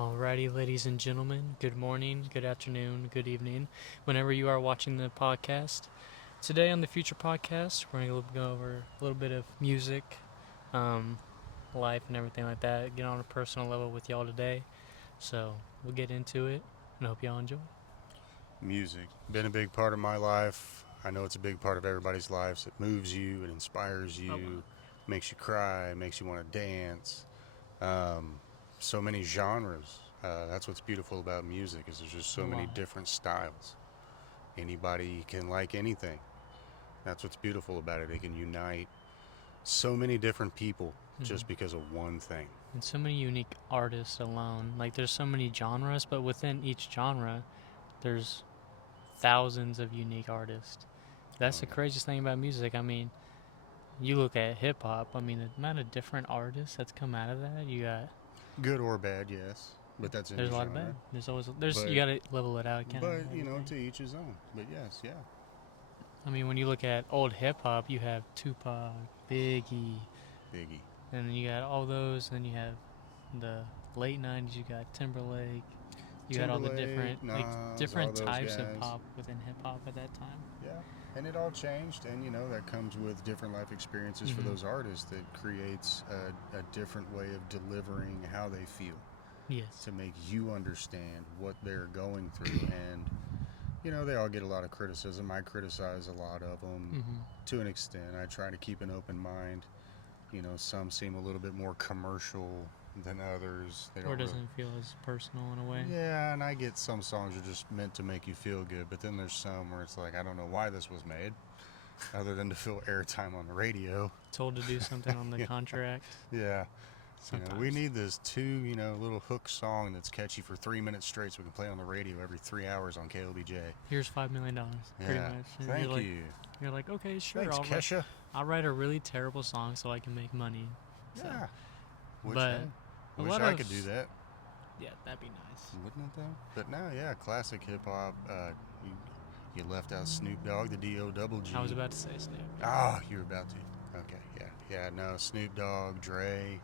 Alrighty, ladies and gentlemen, good morning, good afternoon, good evening, whenever you are watching the podcast. Today on the Future Podcast, we're going to go over a little bit of music, um, life, and everything like that. Get on a personal level with y'all today. So we'll get into it, and I hope y'all enjoy. Music. Been a big part of my life. I know it's a big part of everybody's lives. It moves you, it inspires you, makes you cry, makes you want to dance. So many genres. That's what's beautiful about music is there's just so many different styles. Anybody can like anything. That's what's beautiful about it. It can unite so many different people just because of one thing. And so many unique artists alone. Like there's so many genres, but within each genre, there's thousands of unique artists. That's the craziest thing about music. I mean, you look at hip hop. I mean, the amount of different artists that's come out of that. You got good or bad, yes, but that's in there's the a lot genre. of bad. You got to level it out. But to each his own. But yes, yeah. I mean, when you look at old hip hop, you have Tupac, Biggie, and then you got all those. And then you have the late '90s. You got Timberlake. You got all the different different types of pop within hip hop at that time. Yeah, and it all changed, and that comes with different life experiences for those artists. That creates a different way of delivering how they feel. Yes. To make you understand what they're going through, and they all get a lot of criticism. I criticize a lot of them to an extent. I try to keep an open mind. Some seem a little bit more commercial than others. Or doesn't feel as personal in a way. Yeah, and I get some songs are just meant to make you feel good, but then there's some where it's like, I don't know why this was made, other than to fill airtime on the radio. Told to do something on the contract. Yeah. We need this little hook song that's catchy for 3 minutes straight so we can play on the radio every 3 hours on KLBJ. Here's $5 million, pretty much. And Thank you. You're like, okay, sure. Thanks, Kesha. I'll write a really terrible song so I can make money. So. Yeah. Wish I could do that. Yeah, that'd be nice. Wouldn't it though? But no, yeah, classic hip hop. You left out Snoop Dogg, the D.O.G. I was about to say Snoop. You were about to. Okay, yeah. No, Snoop Dogg, Dre.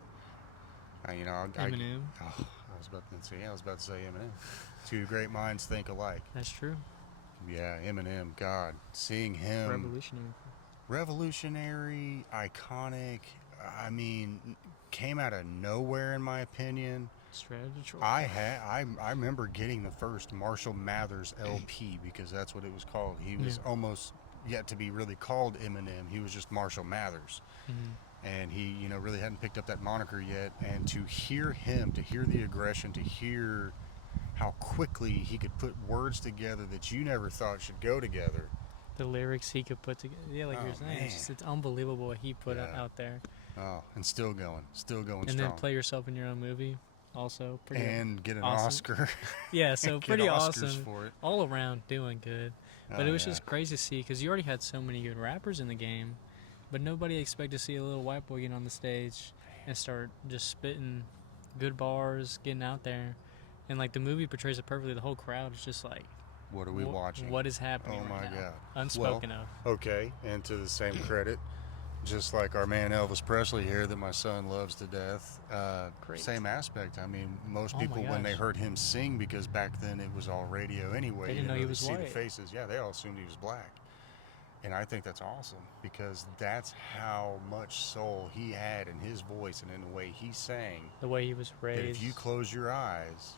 Eminem. I was about to say Eminem. Two great minds think alike. That's true. Yeah, Eminem. God, seeing him. Revolutionary, iconic. I mean, came out of nowhere in my opinion. I remember getting the first Marshall Mathers LP because that's what it was called. He was almost yet to be really called Eminem. He was just Marshall Mathers. And he, really hadn't picked up that moniker yet. And to hear him, to hear the aggression, to hear how quickly he could put words together that you never thought should go together. The lyrics he could put together. Yeah, like you're saying. It's unbelievable what he put out there. Oh, and still going and strong. And then play yourself in your own movie. Also pretty and get an awesome. Oscar. Yeah, so pretty awesome. For it. All around doing good. But it was just crazy to see because you already had so many good rappers in the game, but nobody expected to see a little white boy get on the stage and start just spitting good bars, getting out there. And like the movie portrays it perfectly. The whole crowd is just like, what are we watching? What is happening? Oh my right now? God. Unspoken of. Okay, and to the same credit, just like our man Elvis Presley here that my son loves to death. Same aspect. I mean, most people when they heard him sing, because back then it was all radio anyway. They didn't know he was white. See the faces. Yeah, they all assumed he was black. And I think that's awesome because that's how much soul he had in his voice and in the way he sang. The way he was raised. That if you close your eyes,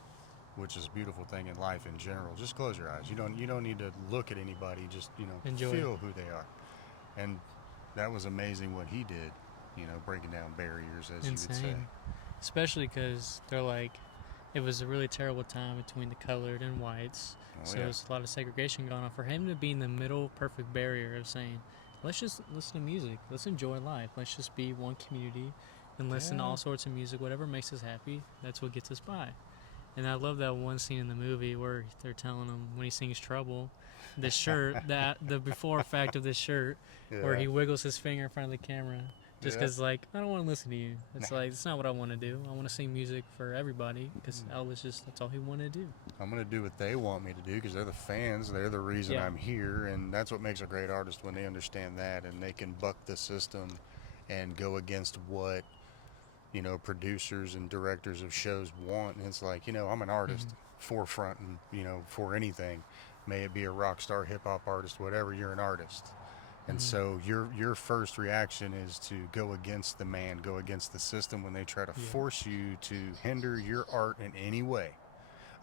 which is a beautiful thing in life in general, just close your eyes. You don't need to look at anybody. Just enjoy. Feel who they are. And that was amazing what he did. Breaking down barriers, as Insane. You would say. Especially because they're like, it was a really terrible time between the colored and whites. There's a lot of segregation going on. For him to be in the middle, perfect barrier of saying, let's just listen to music. Let's enjoy life. Let's just be one community and listen to all sorts of music. Whatever makes us happy, that's what gets us by. And I love that one scene in the movie where they're telling him when he sings Trouble, the shirt, the before effect of this shirt, where he wiggles his finger in front of the camera. Just because, like, I don't want to listen to you. It's like, it's not what I want to do. I want to sing music for everybody because Elvis that's all he wanted to do. I'm going to do what they want me to do because they're the fans. They're the reason I'm here. And that's what makes a great artist when they understand that and they can buck the system and go against what producers and directors of shows want. And it's like, I'm an artist, forefront, and for anything, may it be a rock star, hip hop artist, whatever, you're an artist. And so your first reaction is to go against the man, go against the system when they try to force you to hinder your art in any way.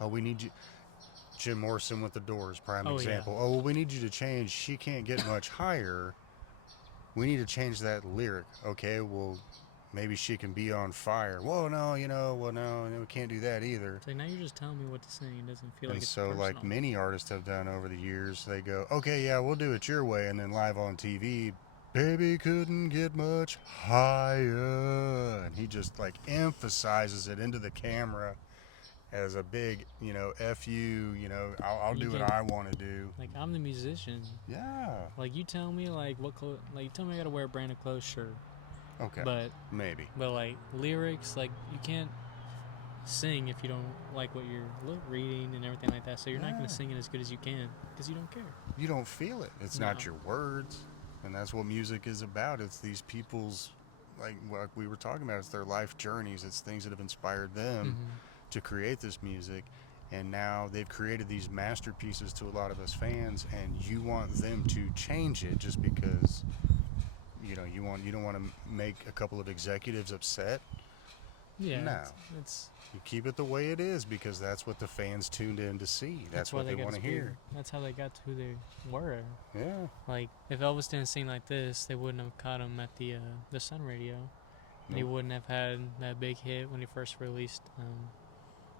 Oh, we need you. Jim Morrison with the Doors, prime example. Yeah. Oh, well, we need you to change. She can't get much higher. We need to change that lyric. Okay, well, maybe she can be on fire. Well, no, we can't do that either. So now you're just telling me what to sing. It doesn't feel like it's personal. Like many artists have done over the years, they go, okay, yeah, we'll do it your way. And then live on TV, baby couldn't get much higher. And he just like emphasizes it into the camera as a big, F you, I'll do what I want to do. Like, I'm the musician. Yeah. Like, you tell me, like, what clothes, like, you tell me I gotta wear a brand of clothes, sure. Okay. But, maybe. But, like, lyrics, like, you can't sing if you don't like what you're reading and everything like that. So you're not gonna sing it as good as you can because you don't care. You don't feel it. It's not your words. And that's what music is about. It's these people's, like what we were talking about, it's their life journeys. It's things that have inspired them to create this music, and now they've created these masterpieces to a lot of us fans, and you want them to change it just because you don't want to make a couple of executives upset. No, it's you keep it the way it is because that's what the fans tuned in to see. That's what they want to hear. That's how they got to who they were. Yeah. Like, if Elvis didn't sing like this, they wouldn't have caught him at the Sun Radio. Nope. He wouldn't have had that big hit when he first released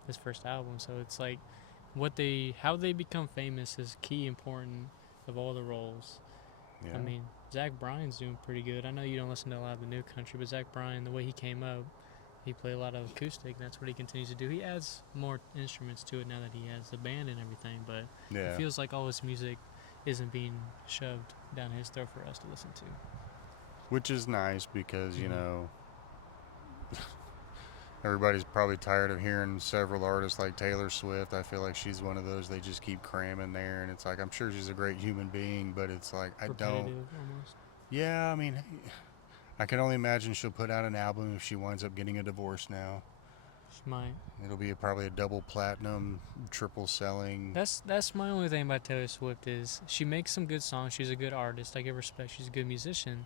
his first album. So it's like how they become famous is key important of all the roles. Yeah. I mean, Zach Bryan's doing pretty good. I know you don't listen to a lot of the new country, but Zach Bryan, the way he came up, he played a lot of acoustic, and that's what he continues to do. He adds more instruments to it now that he has the band and everything, but it feels like all his music isn't being shoved down his throat for us to listen to. Which is nice because, everybody's probably tired of hearing several artists like Taylor Swift. I feel like she's one of those they just keep cramming there, and it's like, I'm sure she's a great human being, but it's like, almost. Yeah, I mean, I can only imagine she'll put out an album if she winds up getting a divorce now. She might. It'll be probably a double platinum, triple selling. That's my only thing about Taylor Swift is she makes some good songs. She's a good artist. I give respect. She's a good musician.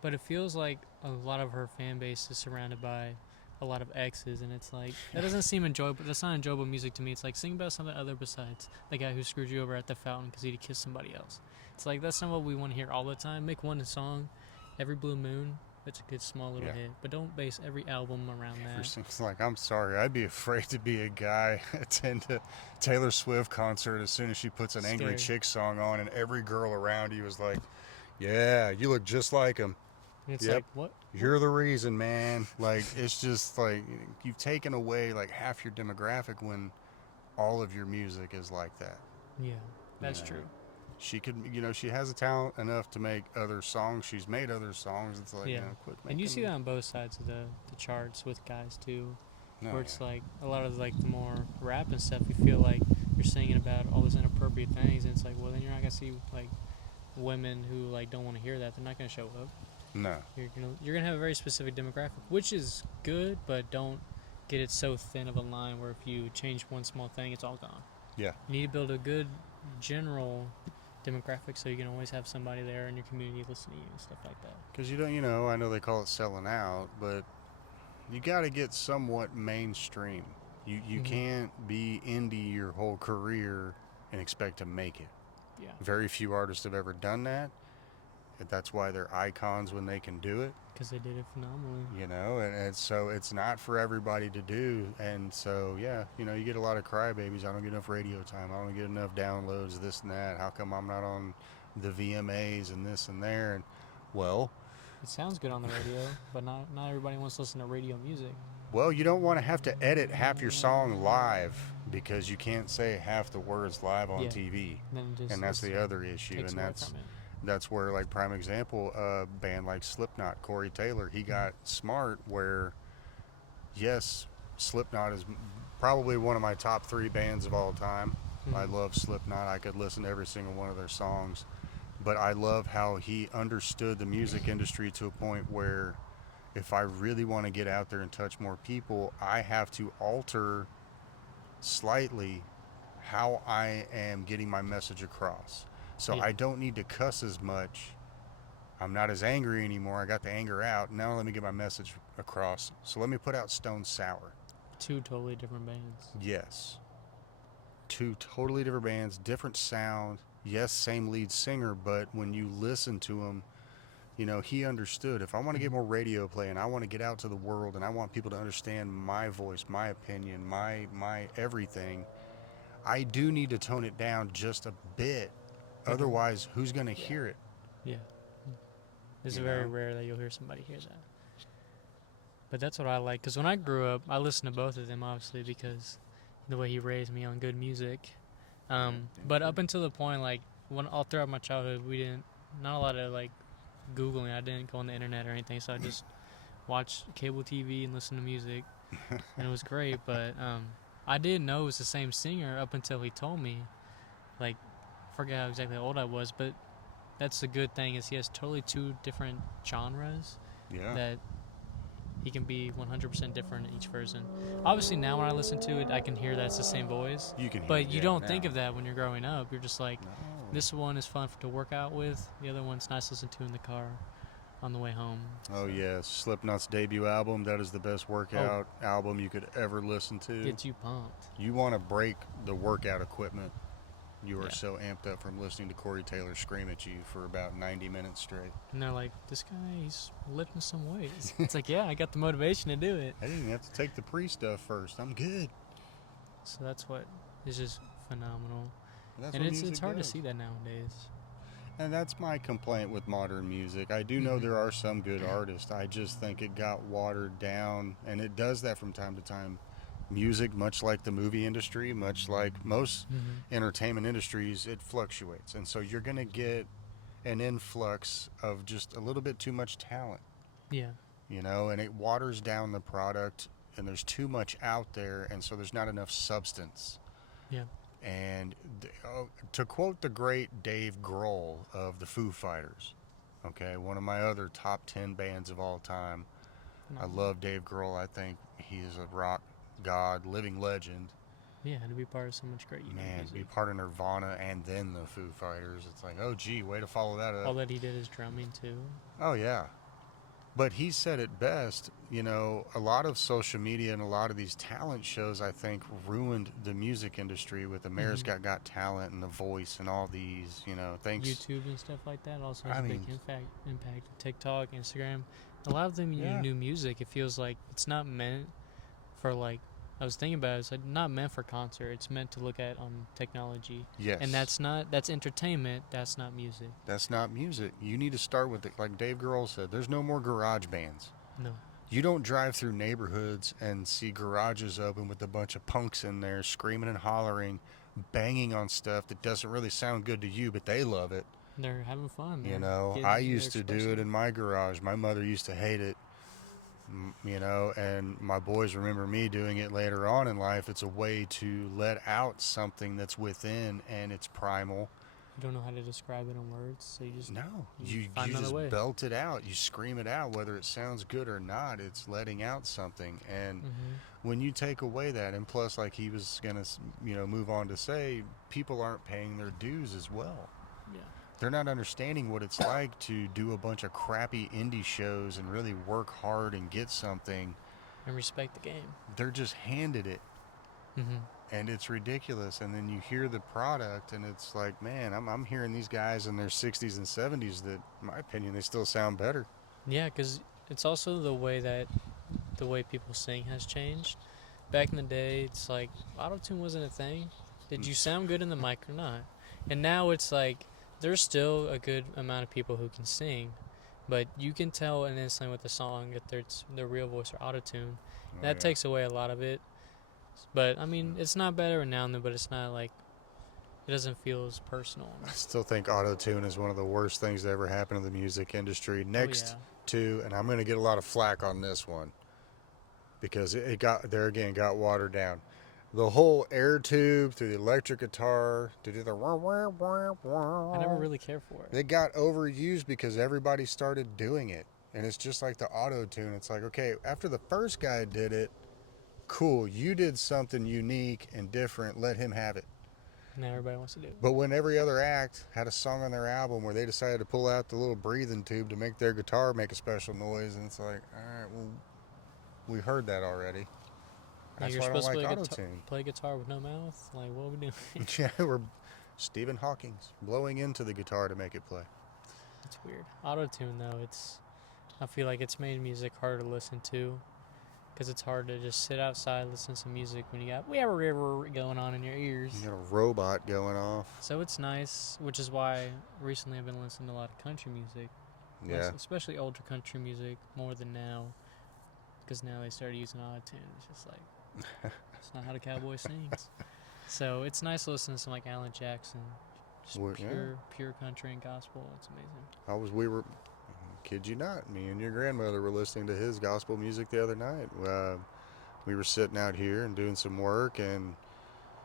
But it feels like a lot of her fan base is surrounded by a lot of exes, and it's like, that doesn't seem enjoyable. That's not enjoyable music to me. It's like, sing about something other besides the guy who screwed you over at the fountain because he kissed somebody else. It's like, that's not what we want to hear all the time. Make one song every blue moon. It's a good small little hit, but don't base every album around that. It's like, I'm sorry, I'd be afraid to be a guy attend a Taylor Swift concert as soon as she puts an Angry Chick song on, and every girl around you is like, yeah, you look just like him. It's like, what? You're the reason, man. Like, it's just like you've taken away like half your demographic when all of your music is like that. Yeah, that's true. She could, she has a talent enough to make other songs. She's made other songs. It's like, quit making. And you see that on both sides of the charts with guys too, where it's like a lot of like the more rap and stuff. You feel like you're singing about all those inappropriate things, and it's like, well, then you're not gonna see like women who like don't want to hear that. They're not gonna show up. No. You're gonna have a very specific demographic, which is good, but don't get it so thin of a line where if you change one small thing, it's all gone. Yeah. You need to build a good general demographic so you can always have somebody there in your community listening to you and stuff like that. Because I know they call it selling out, but you got to get somewhat mainstream. You can't be indie your whole career and expect to make it. Yeah. Very few artists have ever done that. That's why they're icons when they can do it. Because they did it phenomenally. And so it's not for everybody to do. And so, you get a lot of crybabies. I don't get enough radio time. I don't get enough downloads, this and that. How come I'm not on the VMAs and this and there? And, well... It sounds good on the radio, but not everybody wants to listen to radio music. Well, you don't want to have to edit half your song live because you can't say half the words live on TV. And that's the other issue. And that's where, like, prime example, a band like Slipknot, Corey Taylor, he got smart where, yes, Slipknot is probably one of my top 3 bands of all time. I love Slipknot. I could listen to every single one of their songs. But I love how he understood the music industry to a point where if I really want to get out there and touch more people, I have to alter slightly how I am getting my message across. So I don't need to cuss as much. I'm not as angry anymore. I got the anger out. Now let me get my message across. So let me put out Stone Sour. Two totally different bands. Yes. Two totally different bands, different sound. Yes, same lead singer, but when you listen to him, you know, he understood. If I want to get more radio play and I want to get out to the world and I want people to understand my voice, my opinion, my everything, I do need to tone it down just a bit. Otherwise, who's going to hear it? Yeah. It's very rare that you'll hear somebody hear that. But that's what I like. Because when I grew up, I listened to both of them, obviously, because the way he raised me on good music. But up until the point, like, when all throughout my childhood, not a lot of, like, Googling. I didn't go on the internet or anything, so I just watched cable TV and listen to music. And it was great, but I didn't know it was the same singer up until he told me. Like, I forget how exactly how old I was, but that's the good thing is he has totally two different genres that he can be 100% different in each version. Obviously, now when I listen to it, I can hear that it's the same voice. You can hear but you don't think of that when you're growing up. You're just like, this one is fun to work out with. The other one's nice to listen to in the car on the way home. Oh, yeah. Slipknot's debut album. That is the best workout album you could ever listen to. Gets you pumped. You want to break the workout equipment. You are so amped up from listening to Corey Taylor scream at you for about 90 minutes straight. And they're like, this guy, he's lifting some weights. It's like, yeah, I got the motivation to do it. I didn't even have to take the pre-stuff first. I'm good. So that's what is just phenomenal. And it's hard to see that nowadays. And that's my complaint with modern music. I do know there are some good artists. I just think it got watered down, and it does that from time to time. Music, much like the movie industry, much like most entertainment industries, it fluctuates. And so you're going to get an influx of just a little bit too much talent. Yeah. You know, and it waters down the product, and there's too much out there, and so there's not enough substance. Yeah. And to quote the great Dave Grohl of the Foo Fighters, okay, one of my other top 10 bands of all time. I love Dave Grohl. I think he is a rock god, living legend. Yeah, to be part of so much great music. To be part of Nirvana and then the Foo Fighters. It's like, oh, gee, way to follow that up. All that he did is drumming, too. Oh, yeah. But he said it best, you know, a lot of social media and a lot of these talent shows, I think, ruined the music industry with America's Got Talent and The Voice and all these, you know, things. YouTube and stuff like that also has a big impact. TikTok, Instagram. A lot of them, new music, it feels like it's not meant for, like, I was thinking about it, it's like not meant for concert. It's meant to look at on technology. Yes. And that's entertainment. That's not music. That's not music. You need to start with it. Like Dave Grohl said, there's no more garage bands. No. You don't drive through neighborhoods and see garages open with a bunch of punks in there screaming and hollering, banging on stuff that doesn't really sound good to you, but they love it. They're having fun. You know, I used to do it in my garage. My mother used to hate it. You know, and my boys remember me doing it later on in life. It's a way to let out something that's within, and it's primal. You don't know how to describe it in words, so you just you just belt it out. You scream it out, whether it sounds good or not. It's letting out something, and when you take away that, and plus, like he was gonna, move on to say, people aren't paying their dues as well. Yeah. They're not understanding what it's like to do a bunch of crappy indie shows and really work hard and get something. And respect the game. They're just handed it. And it's ridiculous. And then you hear the product and it's like, man, I'm hearing these guys in their 60s and 70s that, in my opinion, they still sound better. Yeah, because it's also the way people sing has changed. Back in the day, it's like, auto-tune wasn't a thing. Did you sound good in the mic or not? And now it's like, there's still a good amount of people who can sing, but you can tell in instant with the song if it's their real voice or auto-tune. That takes away a lot of it. But, I mean, it's not better now and then, but it's not like, it doesn't feel as personal. I still think auto-tune is one of the worst things that ever happened to the music industry. Next to, and I'm going to get a lot of flack on this one, because it got watered down. The whole air tube through the electric guitar to do the wah, wah, wah, wah. I never really cared for it. It got overused because everybody started doing it. And it's just like the auto-tune. It's like, okay, after the first guy did it, cool, you did something unique and different, let him have it. Now everybody wants to do it. But when every other act had a song on their album where they decided to pull out the little breathing tube to make their guitar make a special noise, and it's like, all right, well, we heard that already. That's why I don't like auto-tune. Play guitar with no mouth? Like, what are we doing? Yeah, we're Stephen Hawking's blowing into the guitar to make it play. It's weird. Auto-tune, though, I feel like it's made music harder to listen to, because it's hard to just sit outside and listen to some music when you got whatever going on in your ears. You got a robot going off. So it's nice, which is why recently I've been listening to a lot of country music. Yeah. Especially older country music more than now, because now they started using auto-tune. It's just like, it's not how the cowboy sings. So it's nice to listen to some like Alan Jackson, just pure country and gospel. It's amazing. Kid you not, me and your grandmother were listening to his gospel music the other night. We were sitting out here and doing some work, and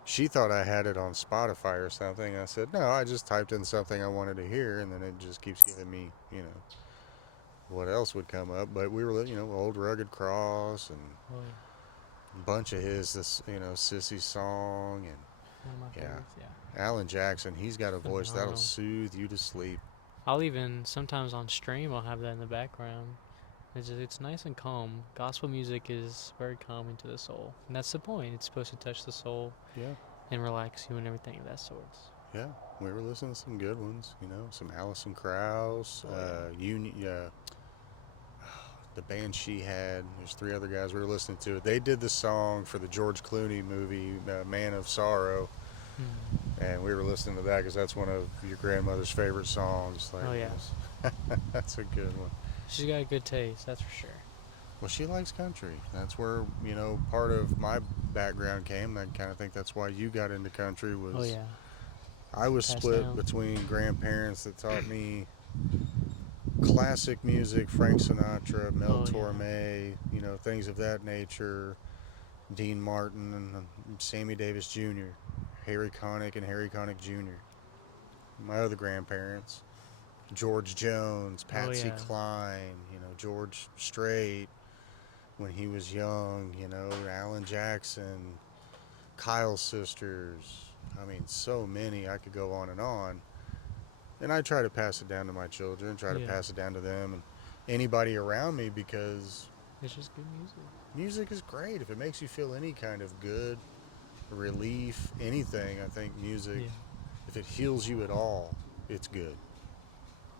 she thought I had it on Spotify or something. I said, no, I just typed in something I wanted to hear, and then it just keeps giving me, what else would come up. But we were, Old Rugged Cross and a bunch of his, Sissy Song, and one of my favorites, yeah. Alan Jackson, he's got a voice that'll soothe you to sleep. I'll even, sometimes on stream, I'll have that in the background. It's nice and calm. Gospel music is very calming to the soul. And that's the point. It's supposed to touch the soul and relax you and everything of that sort. Yeah, we were listening to some good ones, some Alison Krauss, the band she had. There's 3 other guys we were listening to. They did the song for the George Clooney movie, Man of Sorrow. And we were listening to that because that's one of your grandmother's favorite songs. That's a good one. She's got a good taste, that's for sure. Well, she likes country. That's where, part of my background came. I kind of think that's why you got into country was... I was split between grandparents that taught me classic music, Frank Sinatra, Mel Torme, things of that nature, Dean Martin and Sammy Davis Jr., Harry Connick and Harry Connick Jr. My other grandparents, George Jones, Patsy Cline, George Strait when he was young, Alan Jackson, Kyle's sisters. I mean, so many. I could go on. And I try to pass it down to my children, try to pass it down to them and anybody around me, because it's just good music. Music is great. If it makes you feel any kind of good, relief, anything, I think music, if it heals you at all, it's good.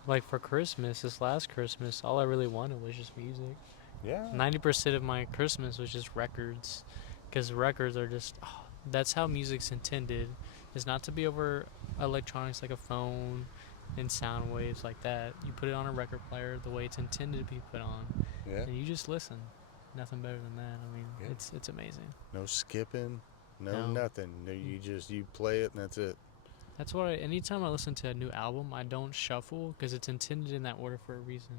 Like for Christmas, this last Christmas, all I really wanted was just music. Yeah. 90% of my Christmas was just records, because records are just, that's how music's intended, is not to be over electronics like a phone and sound waves like that. You put it on a record player the way it's intended to be put on, and you just listen. Nothing better than that. I mean, it's amazing. No skipping, no nothing. No, you play it and that's it. That's why anytime I listen to a new album, I don't shuffle, because it's intended in that order for a reason.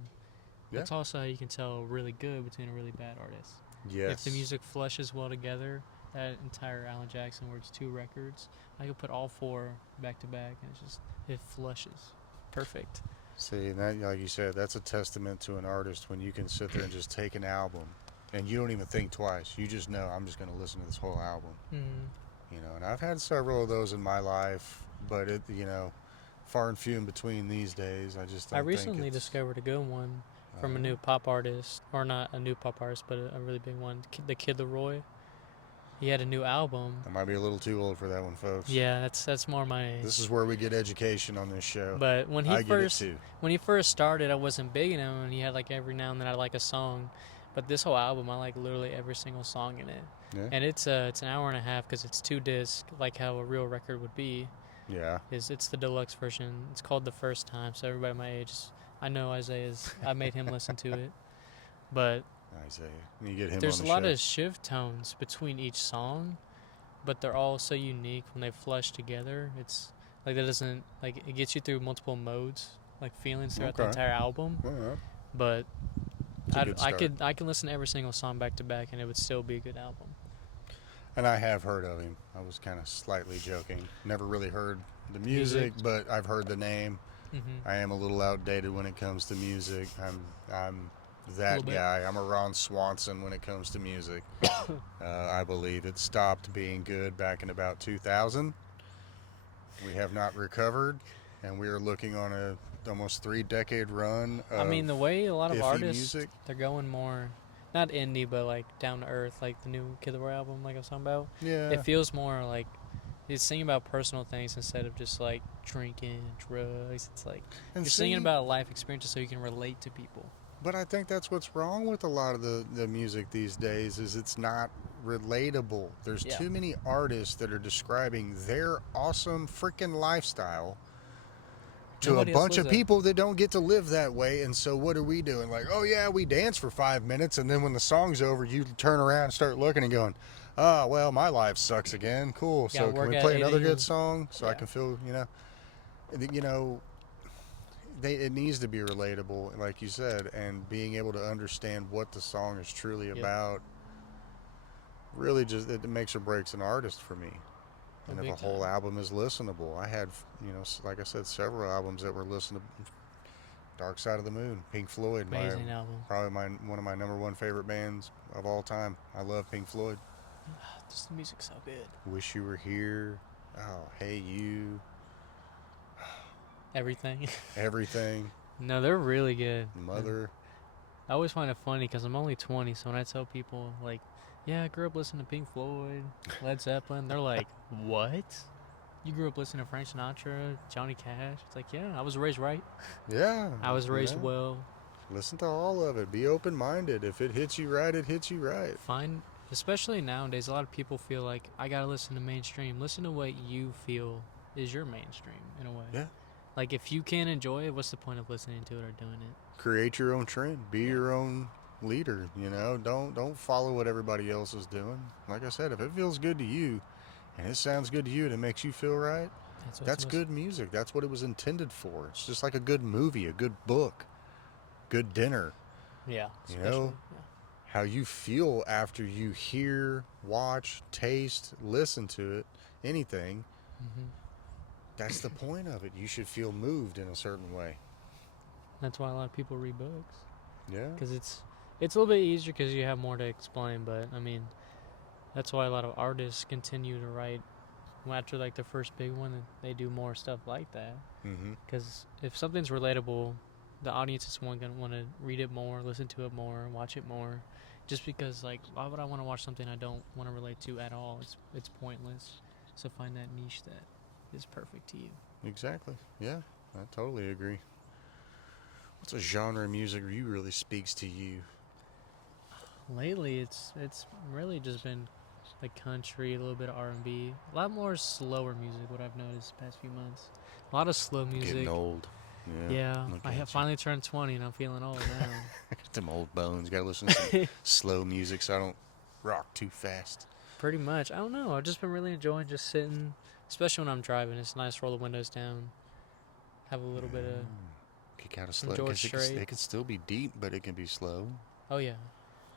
Yeah. That's also how you can tell really good between a really bad artist. Yes. If the music flushes well together, that entire Alan Jackson, where it's 2 records, I could put all 4 back to back, and it flushes perfect. See, that, like you said, that's a testament to an artist when you can sit there and just take an album and you don't even think twice. You just know, I'm just going to listen to this whole album. Mm-hmm. And I've had several of those in my life, but it, far and few in between these days. I recently discovered a good one from a new pop artist, or not a new pop artist, but a really big one, the Kid Laroi. He had a new album. I might be a little too old for that one, folks. Yeah, that's more my age. This is where we get education on this show. But when he first started, I wasn't big in him, and he had like every now and then I like a song. But this whole album, I like literally every single song in it. Yeah. And it's an hour and a half, because it's 2 discs, like how a real record would be. Yeah. It's the deluxe version. It's called The First Time. So everybody my age, I know Isaiah's. I made him listen to it. But Isaiah, you get him. There's a lot of shift tones between each song, but they're all so unique when they flush together. It's like that doesn't like it gets you through multiple modes, like feelings throughout the entire album. Yeah. But I could listen to every single song back to back, and it would still be a good album. And I have heard of him. I was kind of slightly joking. Never really heard the music, but I've heard the name. Mm-hmm. I am a little outdated when it comes to music. I'm that guy. I'm a Ron Swanson when it comes to music. I believe it stopped being good back in about 2000. We have not recovered, and we are looking on a almost 3-decade run of I mean, the way a lot of artists, music. They're going more, not indie, but like down to earth, like the new Kid Laroi album, like I was talking about. Yeah. It feels more like it's singing about personal things instead of just like drinking, drugs. It's like you're singing about life experiences so you can relate to people. But I think that's what's wrong with a lot of the music these days is it's not relatable. There's too many artists that are describing their awesome freaking lifestyle to a bunch of people that don't get to live that way. And so what are we doing? Like, oh yeah, we dance for 5 minutes, and then when the song's over, you turn around and start looking and going, oh, well, my life sucks again. Cool. So can we play another good song so I can feel, it needs to be relatable, like you said, and being able to understand what the song is truly about really just, it makes or breaks an artist for me. And if a whole album is listenable, I had, like I said, several albums that were listenable. Dark Side of the Moon, Pink Floyd, amazing album. Probably one of my number one favorite bands of all time. I love Pink Floyd. Just the music's so good. Wish You Were Here. Oh, Hey You. Everything. No, they're really good. Mother. I always find it funny because I'm only 20, so when I tell people, like, yeah, I grew up listening to Pink Floyd, Led Zeppelin, they're like, what? You grew up listening to Frank Sinatra, Johnny Cash? It's like, yeah, I was raised right. Yeah. I was raised well. Listen to all of it. Be open-minded. If it hits you right, it hits you right. Especially nowadays, a lot of people feel like, I got to listen to mainstream. Listen to what you feel is your mainstream, in a way. Yeah. Like, if you can't enjoy it, what's the point of listening to it or doing it? Create your own trend. Be your own leader, Don't follow what everybody else is doing. Like I said, if it feels good to you and it sounds good to you and it makes you feel right, that's good music. That's what it was intended for. It's just like a good movie, a good book, good dinner. Yeah. How you feel after you hear, watch, taste, listen to it, anything. Mm-hmm. That's the point of it. You should feel moved in a certain way. That's why a lot of people read books. Yeah. Because it's a little bit easier because you have more to explain. But, I mean, that's why a lot of artists continue to write. After, like, the first big one, they do more stuff like that. Because if something's relatable, the audience is going to want to read it more, listen to it more, watch it more. Just because, like, why would I want to watch something I don't want to relate to at all? It's pointless. So find that niche that is perfect to you. Exactly. Yeah, I totally agree. What's a genre of music really speaks to you? Lately, it's really just been like country, a little bit of R&B, a lot more slower music. What I've noticed the past few months, a lot of slow music. Getting old. Yeah. I have finally turned 20 and I'm feeling old now. Them old bones. Gotta listen to some slow music so I don't rock too fast. Pretty much. I don't know. I've just been really enjoying just sitting, especially when I'm driving. It's nice to roll the windows down, have a little bit of kick out a slow. It can still be deep, but it can be slow. Oh yeah,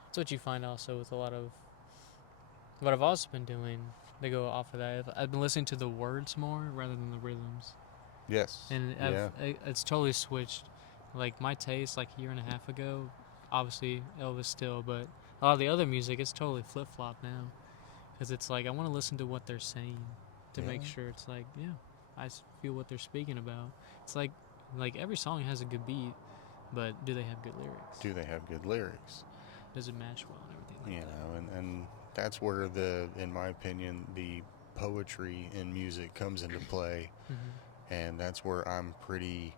that's what you find also with a lot of what I've also been doing. They go off of that. I've been listening to the words more rather than the rhythms. Yes. And it's totally switched. Like my taste, like a year and a half ago, obviously Elvis still, but a lot of the other music, it's totally flip flop now. Because it's like I want to listen to what they're saying to make sure it's like, I feel what they're speaking about. It's like every song has a good beat, but do they have good lyrics? Does it match well and everything like that? And that's where in my opinion, the poetry in music comes into play. And that's where I'm pretty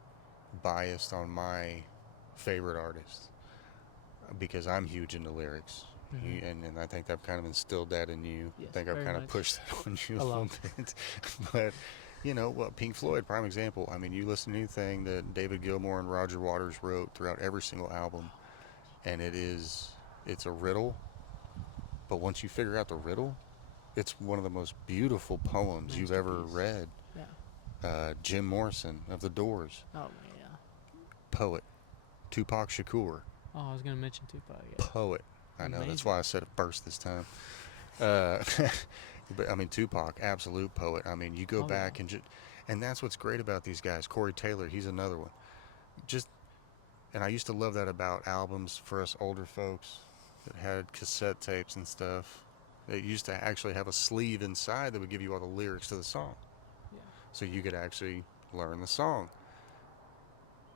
biased on my favorite artists because I'm huge into lyrics. And I think I've kind of instilled that in you. Yes, I think I've kind of pushed that on you a little bit. But, Pink Floyd, prime example. I mean, you listen to anything that David Gilmour and Roger Waters wrote throughout every single album, and it's a riddle. But once you figure out the riddle, it's one of the most beautiful poems you've ever read. Yeah. Jim Morrison of The Doors. Oh, yeah. Poet. Tupac Shakur. Oh, I was going to mention Tupac. Yeah. Poet. I know, that's why I said it first this time. But I mean, Tupac, absolute poet. I mean, you go back and that's what's great about these guys. Corey Taylor, he's another one. Just And I used to love that about albums for us older folks that had cassette tapes and stuff. They used to actually have a sleeve inside that would give you all the lyrics to the song. Yeah. So you could actually learn the song.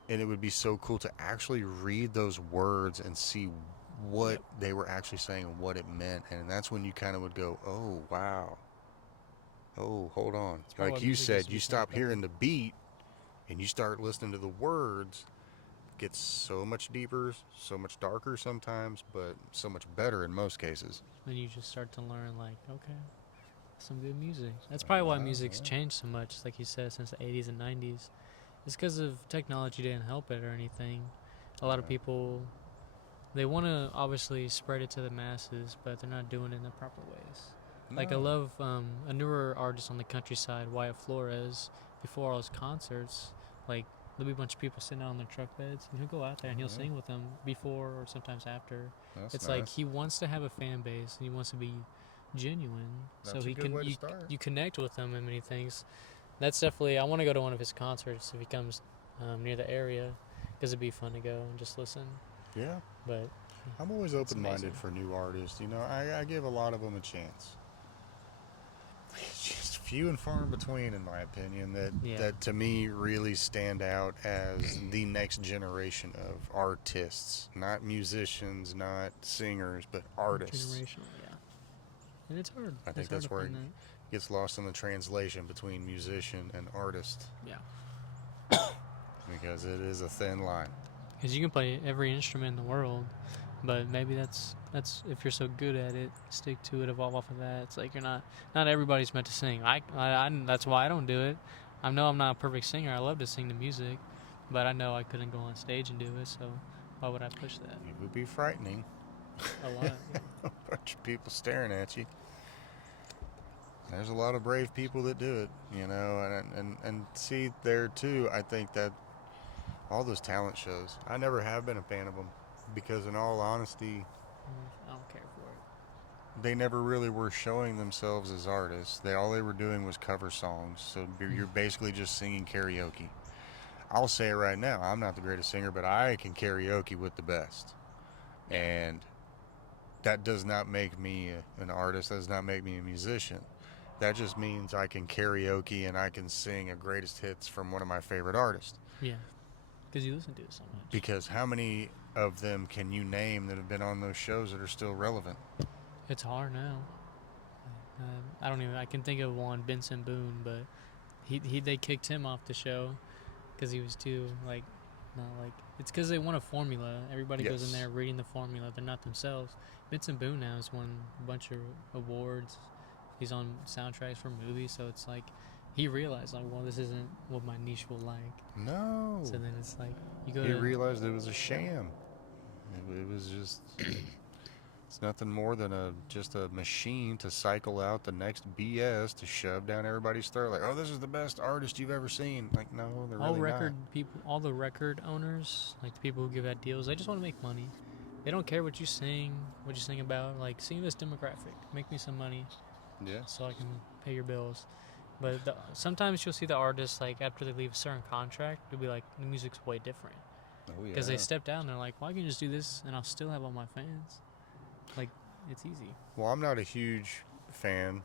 And it would be so cool to actually read those words and see what they were actually saying and what it meant. And that's when you kind of would go, oh, wow. Oh, hold on. Like you said, you stop hearing the beat and you start listening to the words. It gets so much deeper, so much darker sometimes, but so much better in most cases. Then you just start to learn, like, okay, some good music. That's probably why music's changed so much, like you said, since the 80s and 90s. It's because of technology didn't help it or anything. A lot of people, they want to obviously spread it to the masses, but they're not doing it in the proper ways. No. Like I love a newer artist on the countryside, Wyatt Flores. Before all his concerts, like there'll be a bunch of people sitting out on their truck beds, and he'll go out there and he'll sing with them before or sometimes after. It's nice. Like he wants to have a fan base and he wants to be genuine, so he can you connect with them in many things. That's definitely, I want to go to one of his concerts if he comes near the area, because it'd be fun to go and just listen. Yeah. But I'm always open-minded for new artists. You know, I give a lot of them a chance. It's just few and far in between, in my opinion, that to me really stand out as the next generation of artists. Not musicians, not singers, but artists. Generational, yeah. And it's hard. I think that's where it gets lost in the translation between musician and artist. Yeah. Because it is a thin line. Because you can play every instrument in the world, but maybe that's if you're so good at it, stick to it, evolve off of that. It's like you're not everybody's meant to sing. I that's why I don't do it. I know I'm not a perfect singer. I love to sing the music, but I know I couldn't go on stage and do it, so why would I push that? It would be frightening. A lot. Yeah. A bunch of people staring at you. There's a lot of brave people that do it, you know, and see there too, I think that all those talent shows, I never have been a fan of them because in all honesty, I don't care for it. They never really were showing themselves as artists. All they were doing was cover songs, so you're basically just singing karaoke. I'll say it right now, I'm not the greatest singer, but I can karaoke with the best. And that does not make me an artist, that does not make me a musician. That just means I can karaoke and I can sing a greatest hits from one of my favorite artists. Yeah, because you listen to it so much. Because how many of them can you name that have been on those shows that are still relevant? It's hard now. I can think of one, Benson Boone, but they kicked him off the show because he was too, it's because they want a formula. Everybody goes in there reading the formula. They're not themselves. Benson Boone now has won a bunch of awards. He's on soundtracks for movies, so it's like he realized, well, this isn't what my niche will like. No. So then it's like he realized it was a sham. It was just it's nothing more than just a machine to cycle out the next BS to shove down everybody's throat. Like, oh, this is the best artist you've ever seen. Like, no, they're really not. All the record owners, like the people who give out deals, they just want to make money. They don't care what you sing about. Like, sing this demographic, make me some money. Yeah. So I can pay your bills. But sometimes you'll see the artists, like, after they leave a certain contract, they'll be like, the music's way different. Oh, yeah. Because they step down, they're like, well, I can just do this, and I'll still have all my fans. Like, it's easy. Well, I'm not a huge fan.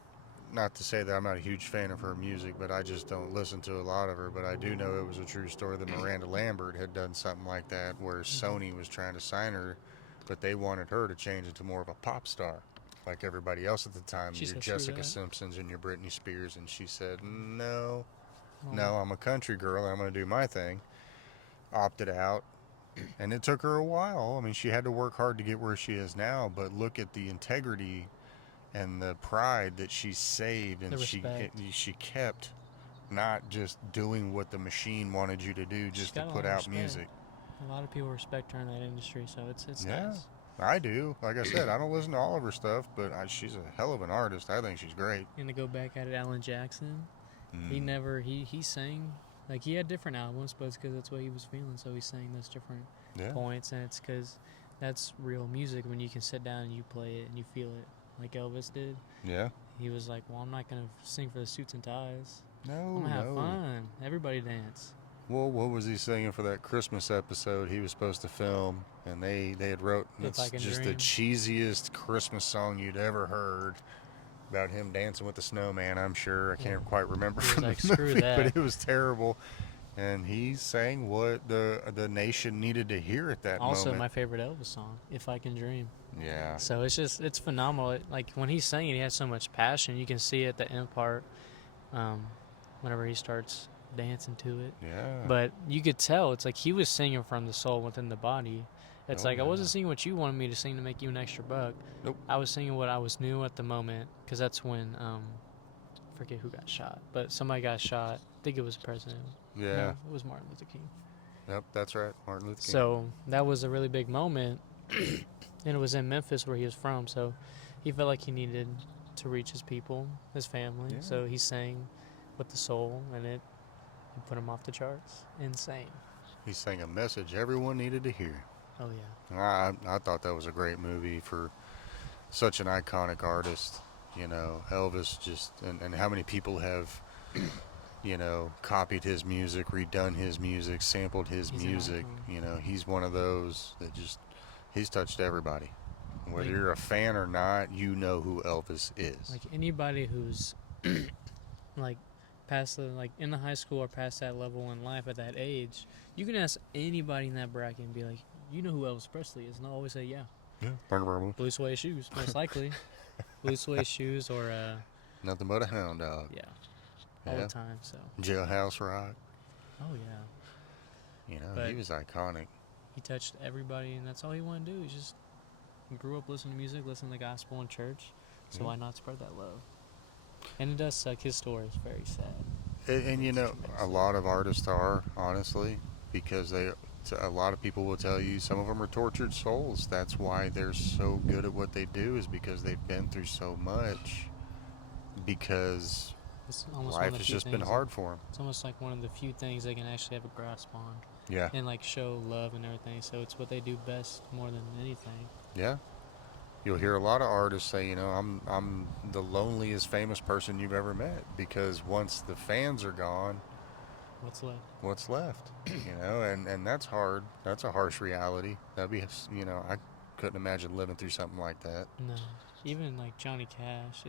Not to say that I'm not a huge fan of her music, but I just don't listen to a lot of her. But I do know it was a true story that Miranda Lambert had done something like that, where Sony was trying to sign her, but they wanted her to change into more of a pop star. Like everybody else at the time, your Jessica Simpsons and your Britney Spears, and she said, no, I'm a country girl, I'm going to do my thing. Opted out, and it took her a while. I mean, she had to work hard to get where she is now, but look at the integrity and the pride that she saved, and she kept not just doing what the machine wanted you to do just to put out music. A lot of people respect her in that industry, so it's nice. I do. Like I said, I don't listen to all of her stuff, but she's a hell of an artist. I think she's great. And to go back at it, Alan Jackson, he sang, like, he had different albums, but it's because that's what he was feeling, so he sang those different points, and it's because that's real music when you can sit down and you play it and you feel it, like Elvis did. Yeah. He was like, well, I'm not going to sing for the suits and ties. No, I'm going to have fun. Everybody dance. Well, what was he singing for that Christmas episode he was supposed to film? And they had wrote, it's just Dream. the cheesiest Christmas song you'd ever heard about him dancing with the snowman, I'm sure. I can't quite remember from the movie, but it was terrible. And he sang what the nation needed to hear at that moment. Also, my favorite Elvis song, If I Can Dream. Yeah. So it's phenomenal. Like, when he's singing, he has so much passion. You can see it at the end part, whenever he starts dancing to it. Yeah. But you could tell, it's like he was singing from the soul within the body. It's I wasn't singing what you wanted me to sing to make you an extra buck. Nope. I was singing what I was new at the moment, because that's when, I forget who got shot, but somebody got shot. I think it was president. Yeah. No, it was Martin Luther King. Yep, that's right, Martin Luther King. So that was a really big moment, and it was in Memphis where he was from, so he felt like he needed to reach his people, his family, so he sang with the soul, and it put him off the charts. Insane. He sang a message everyone needed to hear. Oh, yeah. I thought that was a great movie for such an iconic artist. You know, Elvis just, and how many people have, you know, copied his music, redone his music, sampled his music. You know, he's one of those that just, he's touched everybody. Whether you're a fan or not, you know who Elvis is. Like, anybody who's, like, past the, like, in the high school or past that level in life at that age, you can ask anybody in that bracket and be like, you know who Elvis Presley is? And they'll always say, yeah. Blue suede shoes, most likely. Blue suede shoes or Nothing but a hound dog. Yeah. All the time. So Jailhouse Rock. Oh yeah. You know, he was iconic. He touched everybody, and that's all he wanted to do. He just grew up listening to music, listening to the gospel in church. So why not spread that love? And it does suck. His story is very sad. And you know, a lot of artists are, honestly, because a lot of people will tell you some of them are tortured souls. That's why they're so good at what they do, is because they've been through so much, because life has just been hard for them. It's almost like one of the few things they can actually have a grasp on. Yeah. And like show love and everything. So it's what they do best more than anything. Yeah. You'll hear a lot of artists say, you know, I'm the loneliest famous person you've ever met, because once the fans are gone, what's left? You know, and that's hard. That's a harsh reality. That'd be, you know, I couldn't imagine living through something like that. No. Even like Johnny Cash,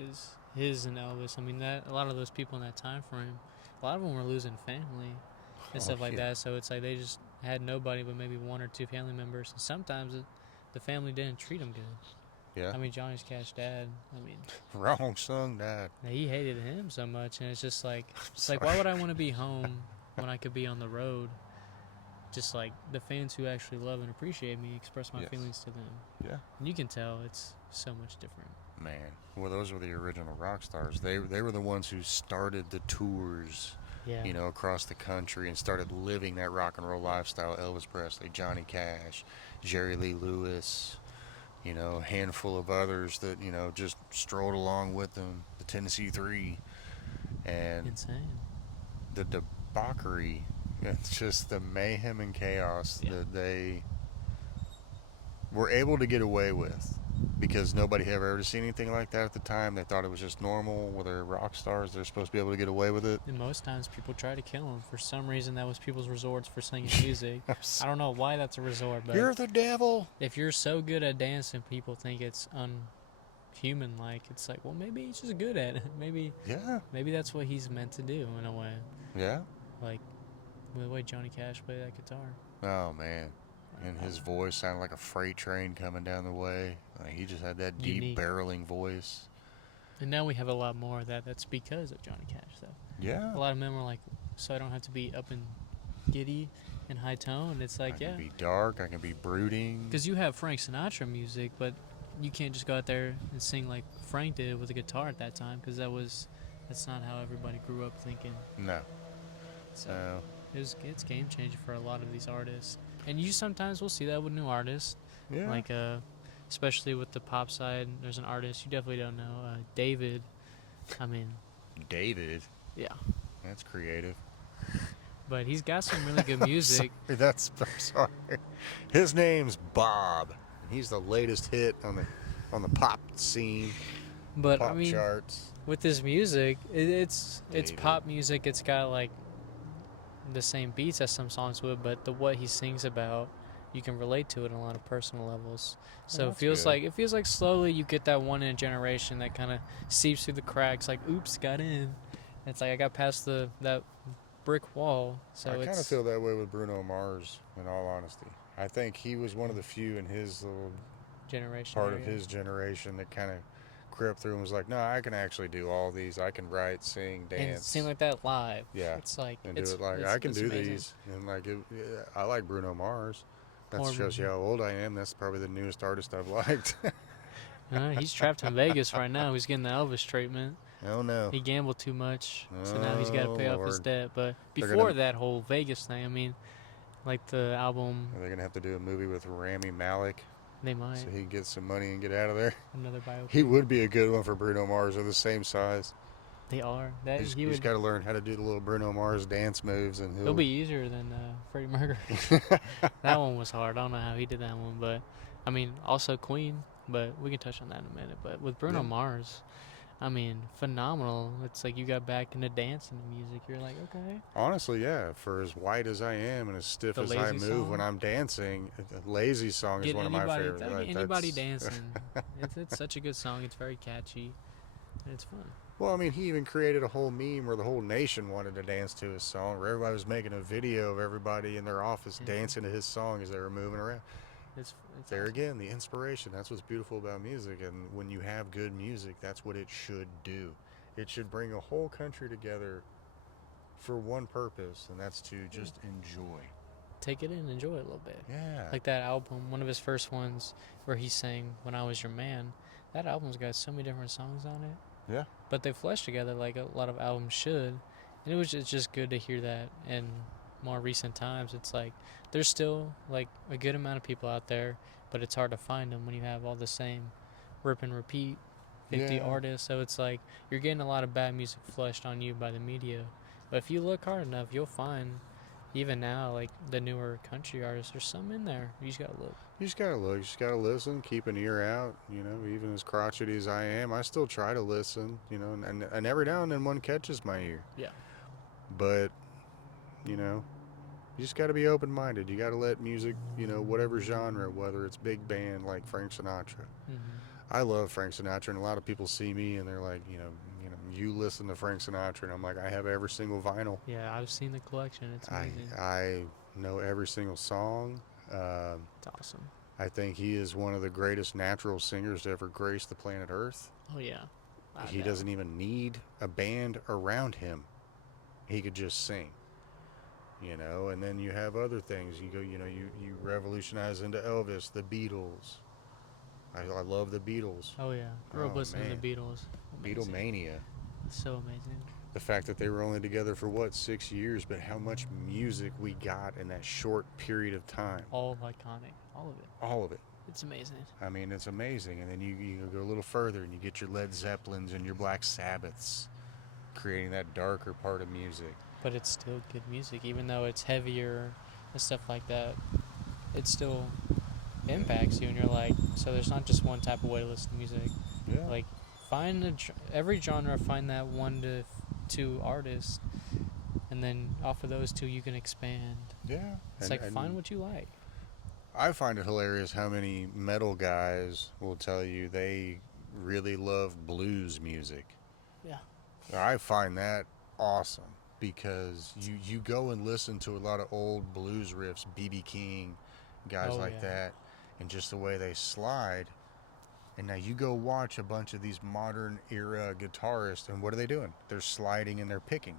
his and Elvis, I mean, that a lot of those people in that time frame, a lot of them were losing family and stuff like that. So it's like they just had nobody but maybe one or two family members. And sometimes the family didn't treat them good. Yeah. I mean, Johnny Cash's dad, I mean, wrong son dad. He hated him so much, and it's just like, why would I want to be home when I could be on the road? Just like the fans who actually love and appreciate me, express my feelings to them. Yeah. And you can tell it's so much different. Man, well, those were the original rock stars. They were the ones who started the tours, you know, across the country, and started living that rock and roll lifestyle. Elvis Presley, Johnny Cash, Jerry Lee Lewis, you know, a handful of others that, you know, just strolled along with them, the Tennessee Three. And insane. The debauchery, it's just the mayhem and chaos that they were able to get away with, because nobody had ever seen anything like that at the time. They thought it was just normal. Well, they're rock stars. They're supposed to be able to get away with it. And most times people try to kill them. For some reason, that was people's resorts for singing music. I don't know why that's a resort, but you're the devil. If you're so good at dancing, people think it's unhuman-like. It's like, well, maybe he's just good at it. Maybe that's what he's meant to do in a way. Yeah. Like the way Johnny Cash played that guitar. Oh, man. And his voice sounded like a freight train coming down the way. Like, he just had that deep barreling voice. And now we have a lot more of that. That's because of Johnny Cash, though. Yeah. A lot of men were like, so I don't have to be up and giddy and high tone. It's like, I can be dark. I can be brooding. Because you have Frank Sinatra music, but you can't just go out there and sing like Frank did with a guitar at that time, because that's not how everybody grew up thinking. No. So it's game changing for a lot of these artists. And you sometimes will see that with new artists. Yeah. Like, especially with the pop side, there's an artist you definitely don't know, David. I mean. David? Yeah. That's creative. But he's got some really good music. I'm sorry. His name's Bob. He's the latest hit on the pop scene. But pop I mean, charts. With his music, it's pop music. It's got like the same beats as some songs would, but what he sings about, you can relate to it on a lot of personal levels. So it feels like slowly you get that one in a generation that kind of seeps through the cracks. Like, oops, got in. It's like I got past that brick wall. So I kind of feel that way with Bruno Mars, in all honesty. I think he was one of the few in his little generation part of his generation that kind of crept through and was like, no, I can actually do all these. I can write, sing, dance. And it seemed like that live. Yeah. It's like, and do it like, I can do amazing. These. And like, I like Bruno Mars. That shows you how old I am. That's probably the newest artist I've liked. He's trapped in Vegas right now. He's getting the Elvis treatment. Oh, no. He gambled too much, so now he's got to pay off his debt. But before that whole Vegas thing, I mean, like the album... Are they going to have to do a movie with Rami Malek? They might. So he can get some money and get out of there. Another biopic. He would be a good one for Bruno Mars. They're the same size. They are. He's got to learn how to do the little Bruno Mars dance moves, and he'll be easier than Freddie Mercury. That one was hard. I don't know how he did that one, but I mean, also Queen. But we can touch on that in a minute. But with Bruno Mars, I mean, phenomenal. It's like you got back into dancing music. You're like, okay. Honestly, yeah. For as white as I am and as stiff as I move when I'm dancing, the Lazy Song is one of my favorites. Anybody dancing. It's such a good song. It's very catchy. And it's fun. Well, I mean, he even created a whole meme where the whole nation wanted to dance to his song, where everybody was making a video of everybody in their office dancing to his song as they were moving around. It's there awesome. Again, the inspiration. That's what's beautiful about music. And when you have good music, that's what it should do. It should bring a whole country together for one purpose, and that's to just enjoy. Take it in, enjoy it a little bit. Yeah. Like that album, one of his first ones where he sang When I Was Your Man. That album's got so many different songs on it. Yeah. But they flesh together like a lot of albums should. And it was just good to hear that in more recent times. It's like there's still like a good amount of people out there, but it's hard to find them when you have all the same rip and repeat 50 artists. So it's like you're getting a lot of bad music flushed on you by the media. But if you look hard enough, you'll find even now, like the newer country artists, there's some in there. You just gotta look. You just gotta look. You just gotta listen. Keep an ear out. You know, even as crotchety as I am, I still try to listen. You know, and every now and then one catches my ear. Yeah. But, you know, you just gotta be open-minded. You gotta let music, you know, whatever genre, whether it's big band like Frank Sinatra. Mm-hmm. I love Frank Sinatra, and a lot of people see me and they're like, you listen to Frank Sinatra, and I'm like, I have every single vinyl. Yeah, I've seen the collection. It's amazing. I know every single song. It's awesome. I think he is one of the greatest natural singers to ever grace the planet Earth. Oh, yeah. He doesn't even need a band around him. He could just sing. You know, and then you have other things. You go, you revolutionize into Elvis, the Beatles. I love the Beatles. Oh, yeah. Grew up listening to the Beatles. Beatlemania. So amazing. The fact that they were only together for 6 years, but how much music we got in that short period of time. All iconic. All of it. All of it. It's amazing. I mean, it's amazing. And then you go a little further and you get your Led Zeppelins and your Black Sabbaths creating that darker part of music. But it's still good music, even though it's heavier and stuff like that. It still impacts you, and you're like, so there's not just one type of way to listen to music. Yeah. Like, every genre, find that 1 to 2 artists, and then off of those 2 you can expand. Yeah. It's find what you like. I find it hilarious how many metal guys will tell you they really love blues music. Yeah. I find that awesome because you go and listen to a lot of old blues riffs, B.B. King, guys that, and just the way they slide. And now you go watch a bunch of these modern era guitarists, and what are they doing? They're sliding and they're picking.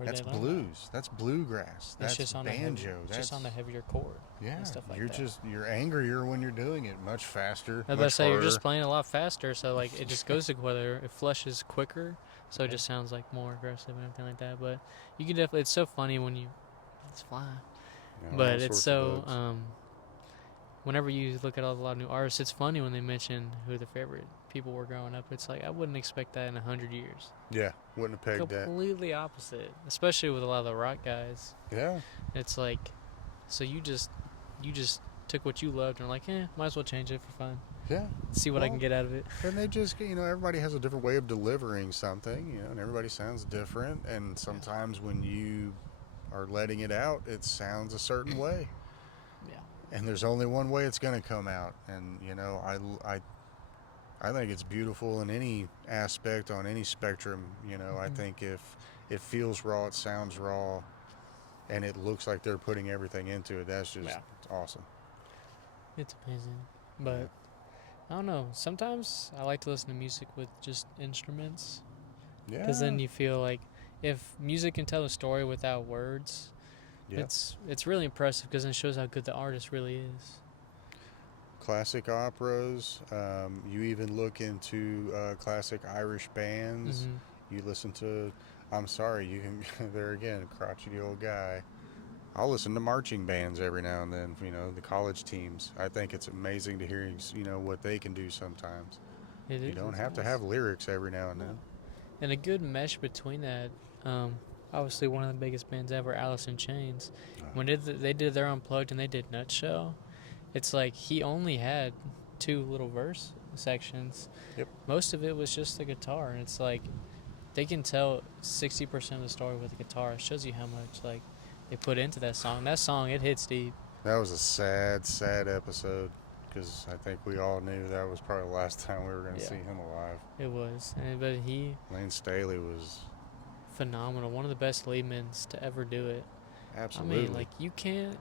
That's blues. That's bluegrass. That's just on banjo. That's just on the heavier chord. Yeah, and stuff like that. You're angrier when you're doing it, much faster. I was about to say you're just playing a lot faster, so like it just goes to whether it flushes quicker, so it just sounds like more aggressive and everything like that. But you can definitely. It's so funny when it's fly, but it's so. Whenever you look at a lot of new artists, it's funny when they mention who their favorite people were growing up. It's like, I wouldn't expect that in 100 years. Yeah, wouldn't have pegged that. Completely opposite, especially with a lot of the rock guys. Yeah. It's like, so you just took what you loved and like, might as well change it for fun. Yeah. See what I can get out of it. And they just, everybody has a different way of delivering something, and everybody sounds different. And sometimes when you are letting it out, it sounds a certain way. Yeah. And there's only one way it's going to come out. And, I think it's beautiful in any aspect, on any spectrum. I think if it feels raw, it sounds raw, and it looks like they're putting everything into it, that's just awesome. It's amazing. But I don't know. Sometimes I like to listen to music with just instruments. Yeah. Because then you feel like if music can tell a story without words, it's really impressive because it shows how good the artist really is. Classic operas. You even look into classic Irish bands. You listen to, I'm sorry, you can, there again, crotchety old guy. I'll listen to marching bands every now and then, the college teams. I think it's amazing to hear, what they can do sometimes. It is. You don't have to have lyrics every now and then. And a good mesh between that, obviously one of the biggest bands ever, Alice in Chains, when they did their Unplugged and they did Nutshell, it's like he only had 2 little verse sections. Yep. Most of it was just the guitar, and it's like they can tell 60% of the story with the guitar. It shows you how much like they put into that song. That song, it hits deep. That was a sad, sad episode because I think we all knew that was probably the last time we were going to see him alive. It was, but Lane Staley was phenomenal. One of the best leadmen to ever do it. Absolutely. I mean, like you can't.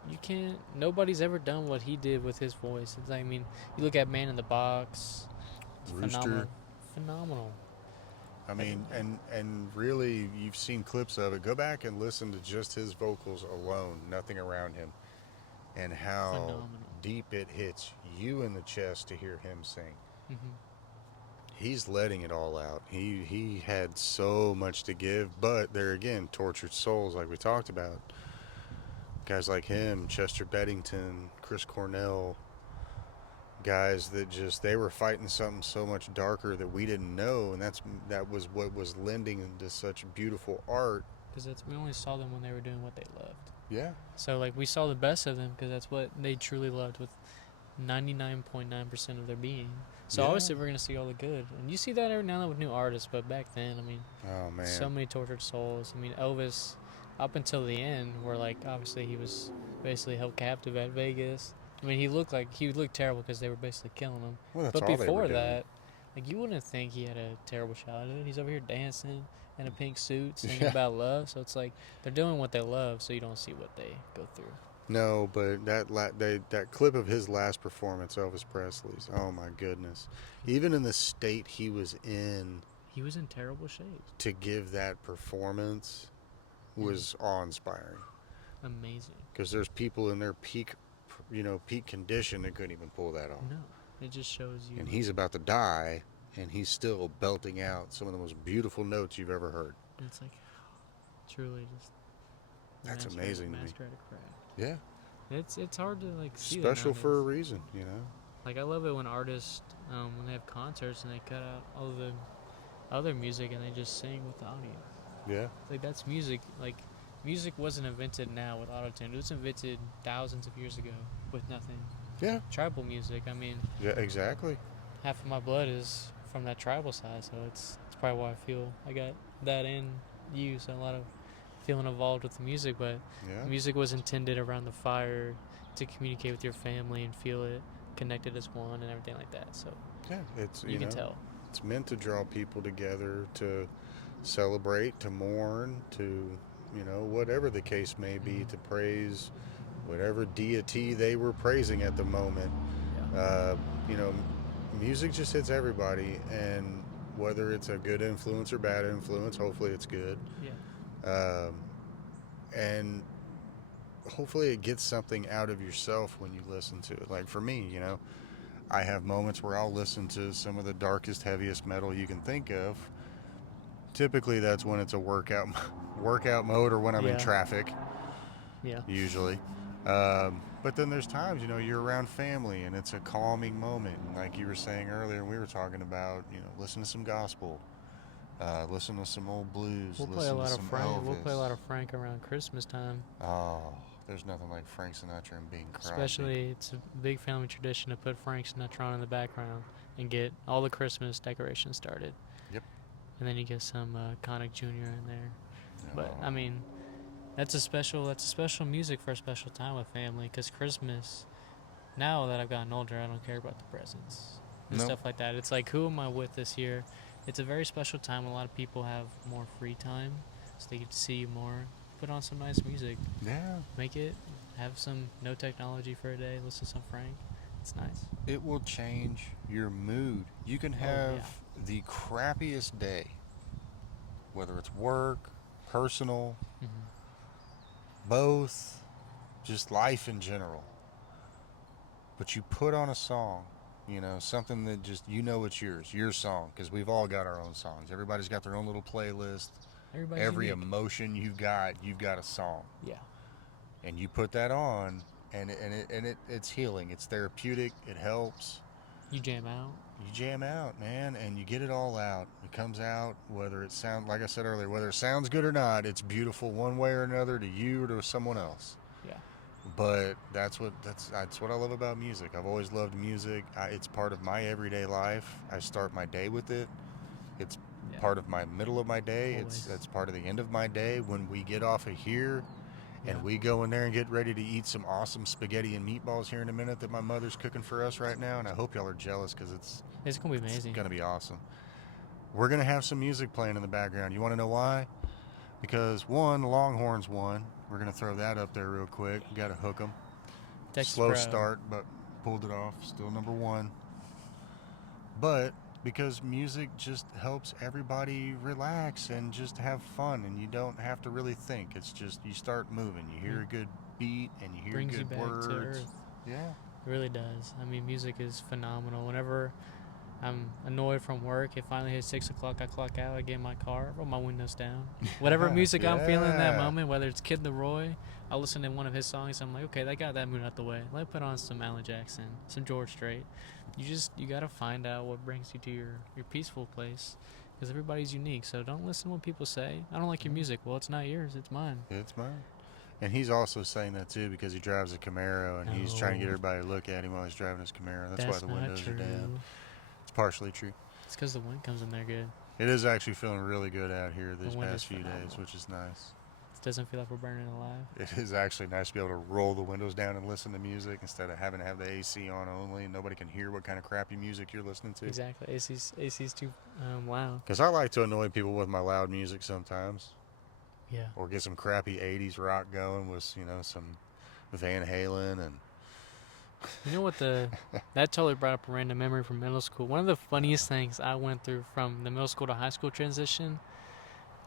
Nobody's ever done what he did with his voice. It's like, I mean, you look at Man in the Box. Rooster. Phenomenal. I mean, and really, you've seen clips of it. Go back and listen to just his vocals alone, nothing around him, and how deep it hits you in the chest to hear him sing. He's letting it all out. He had so much to give, but there again, tortured souls like we talked about. Guys like him, Chester Bennington, Chris Cornell, guys that they were fighting something so much darker that we didn't know, and that was what was lending into such beautiful art. Because we only saw them when they were doing what they loved. Yeah. So like we saw the best of them because that's what they truly loved with 99.9% of their being. So obviously we're gonna see all the good, and you see that every now and then with new artists. But back then, I mean, oh man, so many tortured souls. I mean, Elvis, up until the end, where like obviously he was basically held captive at Vegas. I mean, he looked terrible because they were basically killing him. Well, but before that, like you wouldn't think he had a terrible childhood. He's over here dancing in a pink suit, singing about love. So it's like they're doing what they love, so you don't see what they go through. No, but that clip of his last performance, Elvis Presley's, oh my goodness. Even in the state he was in terrible shape. To give that performance was awe-inspiring. Amazing. Because there's people in their peak condition that couldn't even pull that off. No, it just shows you. And he's about to die, and he's still belting out some of the most beautiful notes you've ever heard. It's like, truly just. That's amazing to me. Master at a craft. Yeah. It's hard to like see. Special for a reason, Like I love it when artists, when they have concerts and they cut out all of the other music and they just sing with the audio. Yeah. Like that's music. Like music wasn't invented now with autotune. It was invented thousands of years ago with nothing. Yeah. Tribal music. I mean. Yeah, exactly. Half of my blood is from that tribal side, so it's probably why I feel I got that in you. So a lot of feeling involved with the music, but music was intended around the fire to communicate with your family and feel it connected as one and everything like that. So it's you can tell it's meant to draw people together, to celebrate, to mourn, to whatever the case may be, to praise whatever deity they were praising at the moment. Music just hits everybody, and whether it's a good influence or bad influence, hopefully it's good. And hopefully it gets something out of yourself when you listen to it. Like for me, I have moments where I'll listen to some of the darkest, heaviest metal you can think of. Typically that's when it's a workout mode or when I'm in traffic. Usually. But then there's times, you're around family and it's a calming moment. And like you were saying earlier, we were talking about, listen to some gospel. Listen to some old blues. We'll play a lot of Frank. We'll play a lot of Frank around Christmas time. Oh, there's nothing like Frank Sinatra and Bing Crosby. Especially, it's a big family tradition to put Frank Sinatra on in the background and get all the Christmas decorations started. Yep. And then you get some Connick Jr. in there. But I mean, That's a special music for a special time with family. Cause Christmas, now that I've gotten older, I don't care about the presents and Nope. stuff like that. It's like, who am I with this year? It's a very special time. A lot of people have more free time, so they get to see you more. Put on some nice music. Yeah. Make it. Have some no technology for a day. Listen to some Frank. It's nice. It will change your mood. You can have the crappiest day, whether it's work, personal, both, just life in general. But you put on a song, something that just, it's yours, your song, because we've all got our own songs. Everybody's got their own little playlist. Every unique. emotion you've got a song. Yeah. And you put that on, and it's healing. It's therapeutic. It helps. You jam out. You jam out, man, and you get it all out. It comes out, whether it sounds, like I said earlier, whether it sounds good or not, it's beautiful one way or another to you or to someone else. Yeah. But that's what I love about music. I've always loved music. It's part of my everyday life. I start my day with it. It's part of my middle of my day. It's part of the end of my day. When we get off of here and we go in there and get ready to eat some awesome spaghetti and meatballs here in a minute that my mother's cooking for us right now, and I hope y'all are jealous because it's going to be amazing. It's going to be awesome. We're going to have some music playing in the background. You want to know why? Because, one, the Longhorns won. We're going to throw that up there real quick. We got to hook them. Slow start, but pulled it off. Still number one. But because music just helps everybody relax and just have fun, and you don't have to really think. It's just you start moving. You hear a good beat, and you hear Brings good you back words. To earth. Yeah. It really does. I mean, music is phenomenal. Whenever I'm annoyed from work, it finally hits 6 o'clock, I clock out, I get in my car, roll my windows down. Whatever music I'm feeling in that moment, whether it's Kid Leroy, I'll listen to one of his songs, I'm like, okay, that got that mood out the way. Let me put on some Alan Jackson, some George Strait. You got to find out what brings you to your peaceful place, because everybody's unique. So don't listen to what people say. I don't like your music. Well, it's not yours, it's mine. It's mine. And he's also saying that too because he drives a Camaro, and he's trying to get everybody to look at him while he's driving his Camaro. That's why the windows are down. It's partially true. It's because the wind comes in there good. It is actually feeling really good out here these past few days, which is nice. It doesn't feel like we're burning alive. It is actually nice to be able to roll the windows down and listen to music instead of having to have the AC on only, and nobody can hear what kind of crappy music you're listening to. Exactly. AC's too loud. Because I like to annoy people with my loud music sometimes. Yeah. Or get some crappy 80s rock going with, some Van Halen and... You know what that totally brought up a random memory from middle school. One of the funniest things I went through from the middle school to high school transition,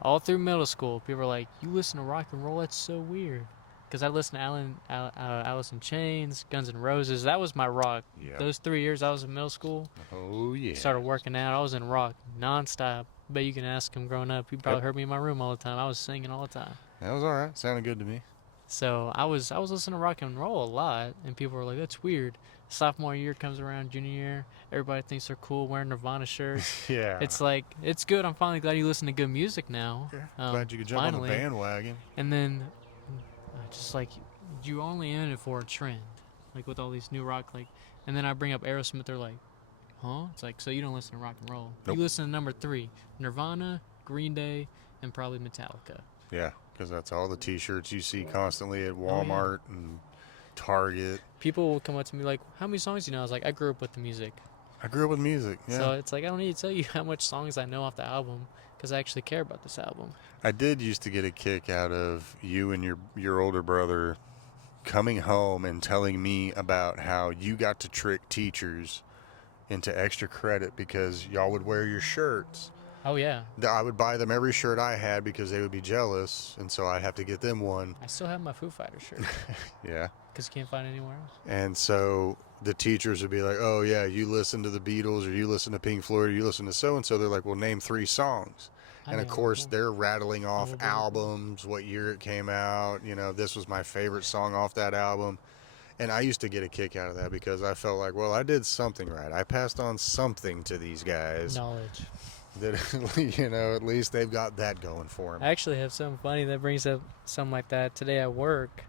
all through middle school, people were like, you listen to rock and roll? That's so weird. Because I listened to Alice in Chains, Guns N' Roses. That was my rock. Yep. Those 3 years I was in middle school. Oh, yeah. Started working out. I was in rock nonstop. But you can ask him growing up. You probably heard me in my room all the time. I was singing all the time. That was all right. Sounded good to me. So I was listening to rock and roll a lot, and people were like, "That's weird." Sophomore year comes around, junior year, everybody thinks they're cool wearing Nirvana shirts. Yeah. It's like, it's good. I'm finally glad you listen to good music now. Yeah. Glad you could jump on the bandwagon. And then, just like, you only in it for a trend, like with all these new rock, like, and then I bring up Aerosmith, they're like, huh? It's like, so you don't listen to rock and roll. Nope. You listen to number 3, Nirvana, Green Day, and probably Metallica. Yeah, because that's all the T-shirts you see constantly at Walmart and Target. People will come up to me like, how many songs do you know? I was like, I grew up with the music. I grew up with music, yeah. So it's like, I don't need to tell you how much songs I know off the album because I actually care about this album. I did used to get a kick out of you and your older brother coming home and telling me about how you got to trick teachers into extra credit because y'all would wear your shirts. Oh, yeah. I would buy them every shirt I had because they would be jealous, and so I'd have to get them one. I still have my Foo Fighters shirt. Yeah. Because you can't find it anywhere else. And so the teachers would be like, oh, yeah, you listen to the Beatles, or you listen to Pink Floyd, or you listen to so-and-so. They're like, well, name 3 songs. And, of course, they're rattling off albums, what year it came out. This was my favorite song off that album. And I used to get a kick out of that because I felt like, well, I did something right. I passed on something to these guys. Knowledge. That, at least they've got that going for them. I actually have something funny that brings up something like that. Today at work,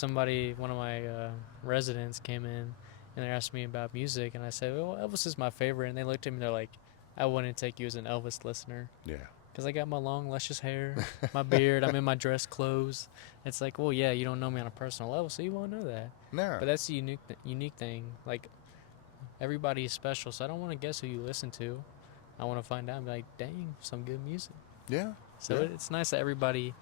one of my residents came in and they asked me about music. And I said, well, Elvis is my favorite. And they looked at me and they're like, I wouldn't take you as an Elvis listener. Yeah. Because I got my long, luscious hair, my beard, I'm in my dress clothes. It's like, well, yeah, you don't know me on a personal level, so you won't know that. No. But that's the unique thing. Like, everybody is special, so I don't want to guess who you listen to. I want to find out and be like, dang, some good music. Yeah. So it's nice that everybody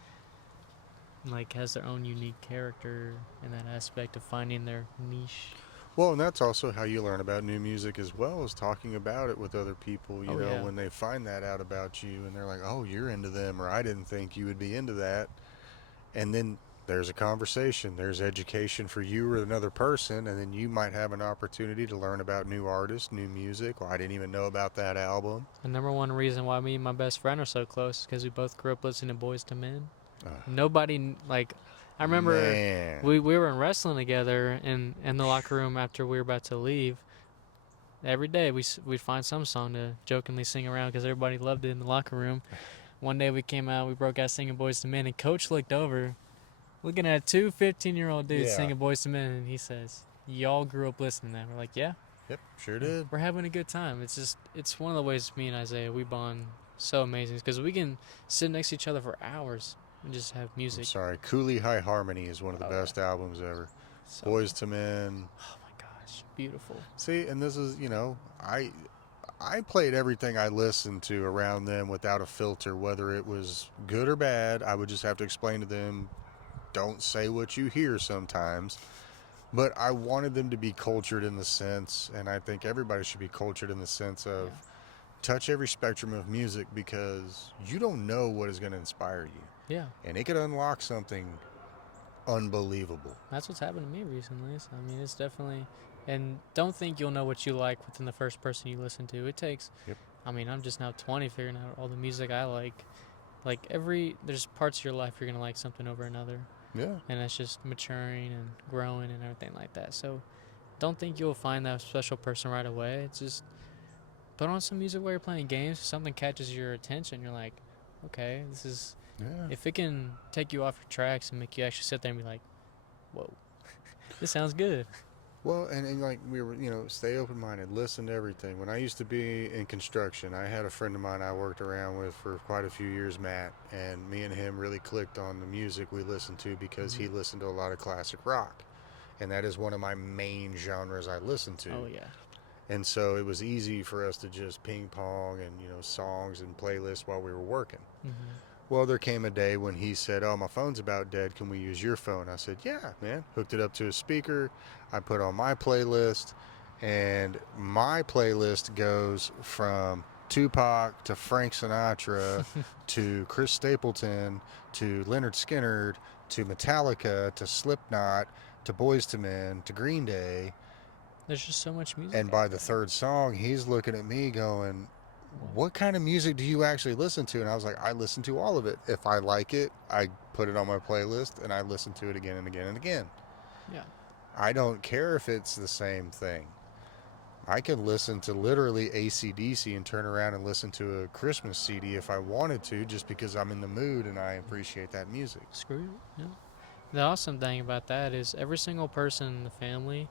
like has their own unique character in that aspect of finding their niche. Well, and that's also how you learn about new music as well, as talking about it with other people, you know, when they find that out about you and they're like, oh, you're into them, or I didn't think you would be into that. And then there's a conversation, there's education for you or another person, and then you might have an opportunity to learn about new artists, new music. Well, I didn't even know about that album. The number one reason why me and my best friend are so close is because we both grew up listening to Boyz II Men. Nobody, like, I remember we were in wrestling together in the locker room after we were about to leave. Every day we'd find some song to jokingly sing around because everybody loved it in the locker room. One day we came out, we broke out singing Boyz II Men, and Coach looked over, looking at two 15-year-old dudes singing Boyz II Men, and he says, y'all grew up listening to that. We're like, yeah. Yep, sure did. We're having a good time. It's one of the ways me and Isaiah, we bond so amazing because we can sit next to each other for hours and just have music. I'm sorry, Cooley High Harmony is one of the best albums ever. So Boyz II Men. Oh my gosh, beautiful. See, and this is, you know, I played everything I listened to around them without a filter, whether it was good or bad. I would just have to explain to them, don't say what you hear sometimes. But I wanted them to be cultured in the sense, and I think everybody should be cultured in the sense of touch every spectrum of music, because you don't know what is going to inspire you. Yeah. And it could unlock something unbelievable. That's what's happened to me recently. So, I mean, it's definitely... And don't think you'll know what you like within the first person you listen to. It takes... Yep. I mean, I'm just now 20 figuring out all the music I like. Like, there's parts of your life you're going to like something over another. Yeah. And that's just maturing and growing and everything like that. So don't think you'll find that special person right away. It's just put on some music while you're playing games. If something catches your attention, you're like, okay, this is... Yeah. If it can take you off your tracks and make you actually sit there and be like, whoa, this sounds good. Well, and like we were, you know, stay open-minded, listen to everything. When I used to be in construction, I had a friend of mine I worked around with for quite a few years, Matt, and me and him really clicked on the music we listened to because he listened to a lot of classic rock. And that is one of my main genres I listen to. Oh, yeah. And so it was easy for us to just ping pong and, you know, songs and playlists while we were working. Mm-hmm. Well, there came a day when he said, oh, my phone's about dead. Can we use your phone? I said, yeah, man. Hooked it up to a speaker. I put on my playlist, and my playlist goes from Tupac to Frank Sinatra to Chris Stapleton to Leonard Skinner to Metallica to Slipknot to Boyz II Men to Green Day. There's just so much music. And by the third song, he's looking at me going, what kind of music do you actually listen to? And I was like, I listen to all of it. If I like it, I put it on my playlist and I listen to it again and again and again. Yeah. I don't care if it's the same thing. I can listen to literally AC/DC and turn around and listen to a Christmas CD if I wanted to, just because I'm in the mood and I appreciate that music. Screw it. Yeah. The awesome thing about that is every single person in the family,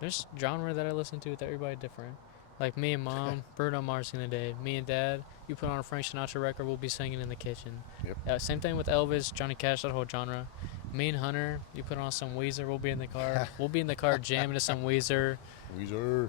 there's genre that I listen to with everybody different. Like me and Mom, Bruno Mars in the day. Me and Dad, you put on a Frank Sinatra record, we'll be singing in the kitchen. Yep. Same thing with Elvis, Johnny Cash, that whole genre. Me and Hunter, you put on some Weezer, we'll be in the car. We'll be in the car jamming to some Weezer.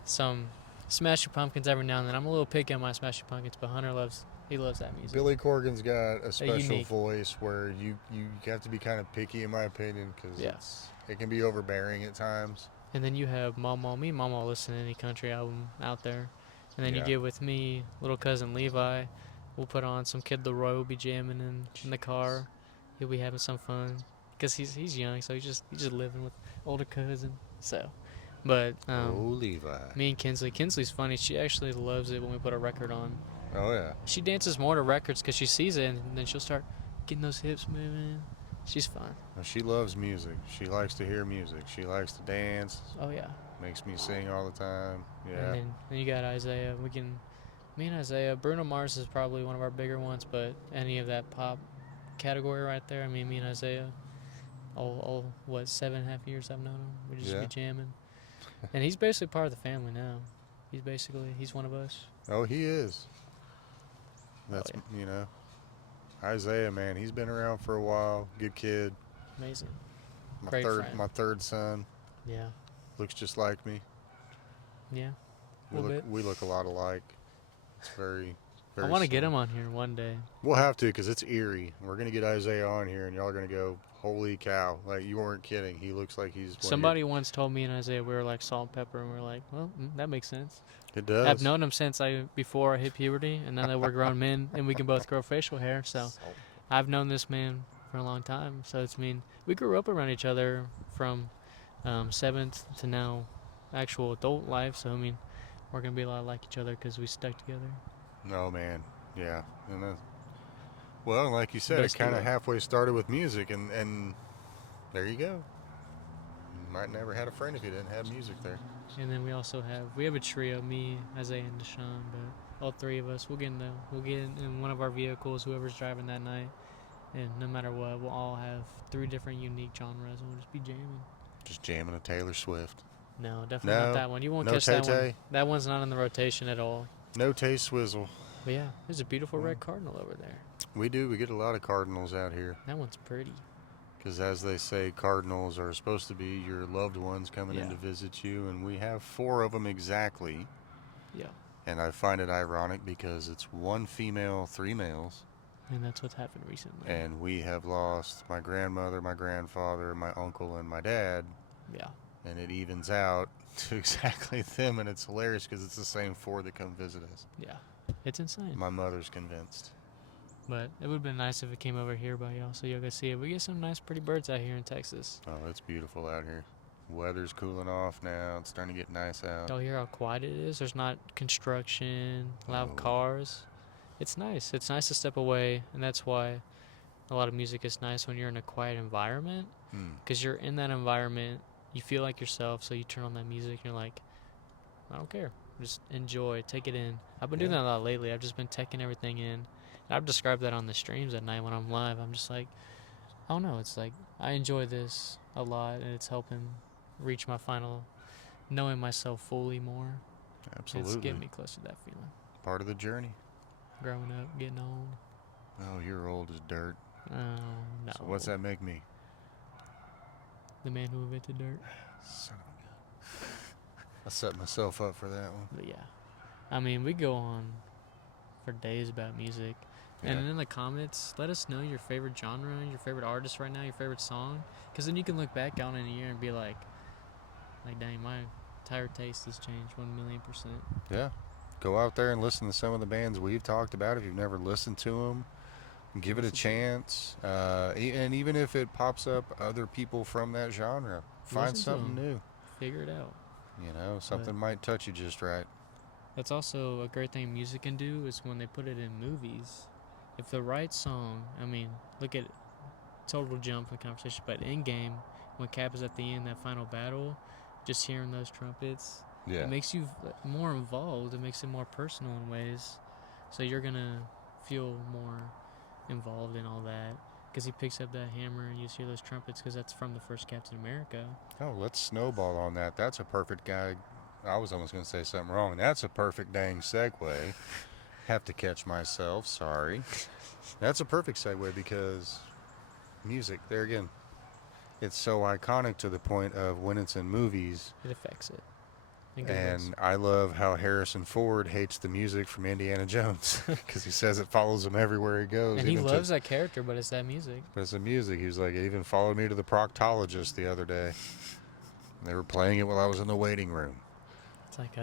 Some Smashing Pumpkins every now and then. I'm a little picky on my Smashing Pumpkins, but Hunter loves that music. Billy Corgan's got a special voice where you have to be kind of picky, in my opinion, because it can be overbearing at times. And then you have Mama. Me and Mama listen to any country album out there. And then you get with me, little cousin Levi. We'll put on some Kid Leroy. We'll be jamming in the car. He'll be having some fun. Because he's young, so he's just living with older cousin. So, but Levi. Me and Kinsley's funny. She actually loves it when we put a record on. Oh, yeah. She dances more to records because she sees it, and then she'll start getting those hips moving. She's fun. She loves music. She likes to hear music. She likes to dance. Oh, yeah. Makes me sing all the time. Yeah. And then you got Isaiah. Me and Isaiah, Bruno Mars is probably one of our bigger ones, but any of that pop category right there, I mean, me and Isaiah, all 7.5 years I've known him. We just be jamming. And he's basically part of the family now. He's one of us. Oh, he is. That's, you know. Isaiah, man, he's been around for a while. Good kid. Amazing. Great friend. My third son. Yeah. Looks just like me. Yeah. We look a lot alike. It's very, very. I want to get him on here one day. We'll have to, because it's eerie. We're gonna get Isaiah on here, and y'all are gonna go, "Holy cow!" Like, you weren't kidding. He looks like he's. Somebody once told me and Isaiah we were like salt and pepper, and we are like, well, that makes sense. It does. I've known him since before I hit puberty, and now that we're grown men and we can both grow facial hair, so I've known this man for a long time. So we grew up around each other from 7th to now, actual adult life. So we're gonna be a lot like each other because we stuck together. Oh man, yeah. And well, like you said, it kind of halfway started with music, and there you go. You might never had a friend if you didn't have music there. And then we have a trio, me, Isaiah, and Deshaun, but all three of us, we'll get in one of our vehicles, whoever's driving that night, and no matter what, we'll all have 3 different unique genres, and we'll just be jamming. Just jamming a Taylor Swift. No, definitely not that one. You won't catch that one. That one's not in the rotation at all. No Tay-Swizzle. But yeah, there's a beautiful red cardinal over there. We do. We get a lot of cardinals out here. That one's pretty. Because as they say, cardinals are supposed to be your loved ones coming in to visit you, and we have 4 of them exactly. Yeah. And I find it ironic because it's 1 female, 3 males. And that's what's happened recently. And we have lost my grandmother, my grandfather, my uncle, and my dad. Yeah. And it evens out to exactly them, and it's hilarious because it's the same 4 that come visit us. Yeah. It's insane. My mother's convinced. But it would have been nice if it came over here by y'all so y'all could see it. We get some nice, pretty birds out here in Texas. Oh, it's beautiful out here. Weather's cooling off now. It's starting to get nice out. Y'all hear how quiet it is? There's not construction, loud cars. It's nice. It's nice to step away, and that's why a lot of music is nice when you're in a quiet environment. Because you're in that environment, you feel like yourself, so you turn on that music, and you're like, I don't care. Just enjoy, take it in. I've been doing that a lot lately. I've just been taking everything in. I've described that on the streams at night when I'm live. I'm just like, I don't know. It's like, I enjoy this a lot, and it's helping reach my final, knowing myself fully more. Absolutely. It's getting me closer to that feeling. Part of the journey. Growing up, getting old. Oh, you're old as dirt. Oh, no. So what's that make me? The man who invented dirt. Son of a gun. I set myself up for that one. But yeah. We go on for days about music. Yeah. And in the comments, let us know your favorite genre, your favorite artist right now, your favorite song. Because then you can look back on it in a year and be like, dang, my entire taste has changed 1,000,000%. Yeah. Go out there and listen to some of the bands we've talked about. If you've never listened to them, give it a chance. And even if it pops up other people from that genre, find something new. Figure it out. Something might touch you just right. That's also a great thing music can do is when they put it in movies. If the right song, look at total jump in the conversation, but in game, when Cap is at the end, that final battle, just hearing those trumpets, it makes you more involved. It makes it more personal in ways. So you're going to feel more involved in all that. Because he picks up that hammer and you hear those trumpets because that's from the first Captain America. Oh, let's snowball on that. That's a perfect guy. I was almost going to say something wrong. That's a perfect dang segue. Have to catch myself. Sorry. That's a perfect segue because music, there again, it's so iconic to the point of when it's in movies. It affects it. And I love how Harrison Ford hates the music from Indiana Jones because he says it follows him everywhere he goes. And he loves that character, but it's that music. But it's the music. He was like, it even followed me to the proctologist the other day. They were playing it while I was in the waiting room. It's like,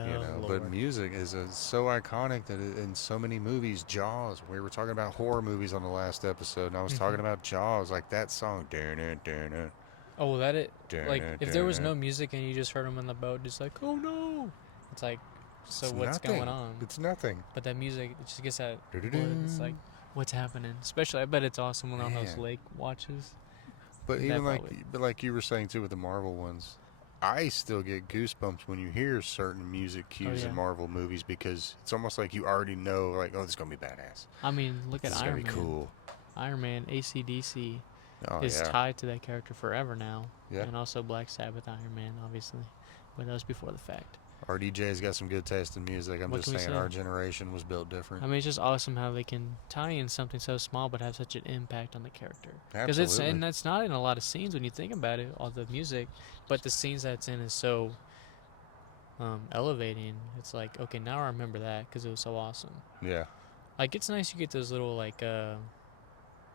but music is so iconic that in so many movies, Jaws, we were talking about horror movies on the last episode, and I was talking about Jaws, like that song. Oh, well, if there was no music and you just heard them in the boat, just like, oh no, it's like, so what's going on? It's nothing. But that music, it just gets that, it's like, what's happening? Especially, I bet it's awesome on those lake watches. But even like you were saying too with the Marvel ones, I still get goosebumps when you hear certain music cues in Marvel movies because it's almost like you already know, like, oh, this is gonna be badass. Look at Iron Man. It's gonna be cool. Iron Man, AC/DC. Is tied to that character forever now. Yeah. And also Black Sabbath, Iron Man, obviously. But that was before the fact. Our DJ's got some good taste in music. I'm just saying our generation was built different. I mean, it's just awesome how they can tie in something so small but have such an impact on the character. Because it's not in a lot of scenes when you think about it, all the music, but the scenes that it's in is so elevating. It's like, okay, now I remember that because it was so awesome. Yeah. Like, it's nice you get those little, like,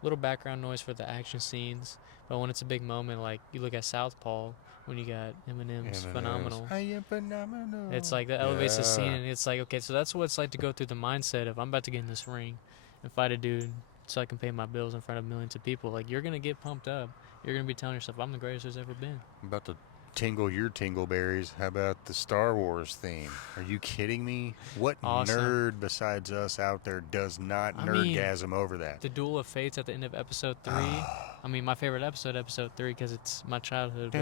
little background noise for the action scenes, but when it's a big moment, like, you look at Southpaw, when you got Eminem's Phenomenal. I am phenomenal. It's like, that elevates the scene, and it's like, okay, so that's what it's like to go through the mindset of, I'm about to get in this ring and fight a dude so I can pay my bills in front of millions of people. Like, you're going to get pumped up. You're going to be telling yourself, I'm the greatest there's ever been. I'm about to tingle your tingleberries. How about the Star Wars theme? Are you kidding me? What nerd besides us out there does not nerdgasm over that? The Duel of Fates at the end of episode 3. I mean, my favorite episode 3, because it's my childhood.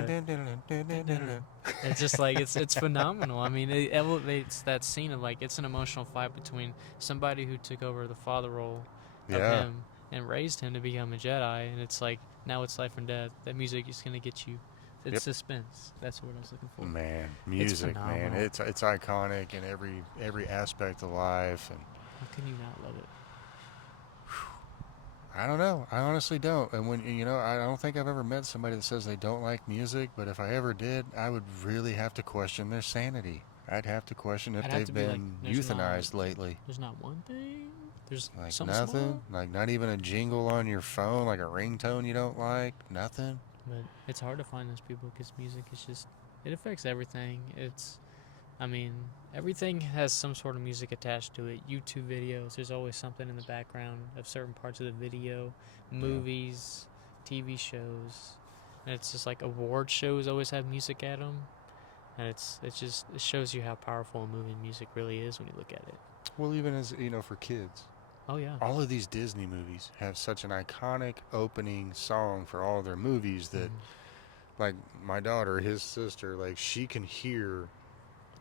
It's just like, it's phenomenal. I mean, it elevates that scene of, like, it's an emotional fight between somebody who took over the father role of him and raised him to become a Jedi, and it's like, now it's life and death. That music is going to get you. It's suspense. That's what I was looking for. Man, music, man. It's iconic in every aspect of life. And how can you not love it? I don't know. I honestly don't. And when I don't think I've ever met somebody that says they don't like music. But if I ever did, I would really have to question their sanity. I'd have to question if they've been euthanized lately. There's not one thing. There's like nothing. Small? Like not even a jingle on your phone, like a ringtone you don't like. Nothing. But it's hard to find those people because music is just, it affects everything. Everything has some sort of music attached to it. YouTube videos, there's always something in the background of certain parts of the video. Movies, TV shows. And it's just like award shows always have music at them. And it shows you how powerful and moving music really is when you look at it. Well, even as, for kids. Oh, yeah. All of these Disney movies have such an iconic opening song for all their movies that, like, my daughter, his sister, like, she can hear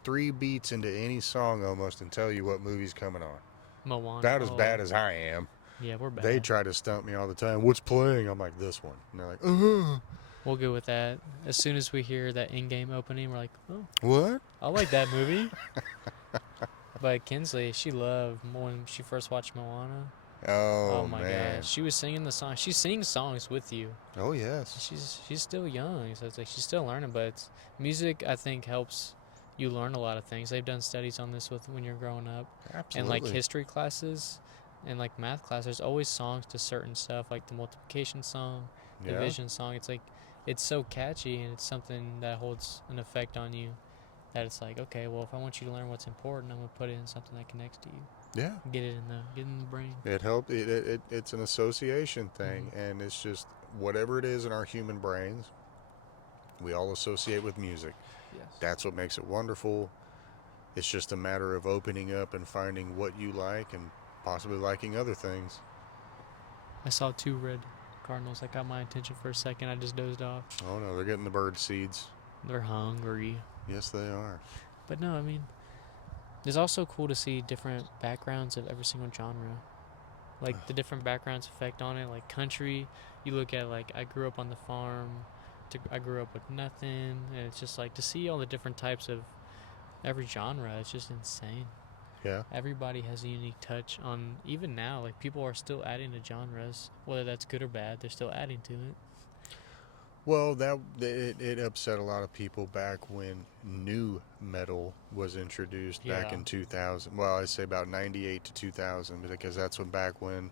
3 beats into any song almost and tell you what movie's coming on. Moana. About as bad as I am. Yeah, we're bad. They try to stump me all the time. What's playing? I'm like, this one. And they're like, We'll go with that. As soon as we hear that in-game opening, we're like, oh. What? I like that movie. But Kinsley, she loved when she first watched Moana. Oh my God. She was singing the song. She sings songs with you. Oh, yes. She's still young, so it's like she's still learning. But music, I think, helps you learn a lot of things. They've done studies on this with when you're growing up. Absolutely. And, like, history classes and, like, math class, there's always songs to certain stuff, like the multiplication song, division song. It's like, it's so catchy, and it's something that holds an effect on you. That it's like, okay, well, if I want you to learn what's important, I'm gonna put it in something that connects to you. Yeah. Get it in the brain. It helped. It's an association thing, and it's just whatever it is in our human brains, we all associate with music. Yes. That's what makes it wonderful. It's just a matter of opening up and finding what you like and possibly liking other things. I saw 2 red cardinals that got my attention for a second. I just dozed off. Oh no, they're getting the bird seeds. They're hungry. Yes, they are. But no, I mean, it's also cool to see different backgrounds of every single genre. Like, the different backgrounds effect on it. Like, country, you look at, like, I grew up on the farm, I grew up with nothing. And it's just, like, to see all the different types of every genre, it's just insane. Yeah. Everybody has a unique touch on, even now, like, people are still adding to genres. Whether that's good or bad, they're still adding to it. Well, it upset a lot of people back when new metal was introduced back in 2000. Well, I'd say about 98 to 2000, because that's back when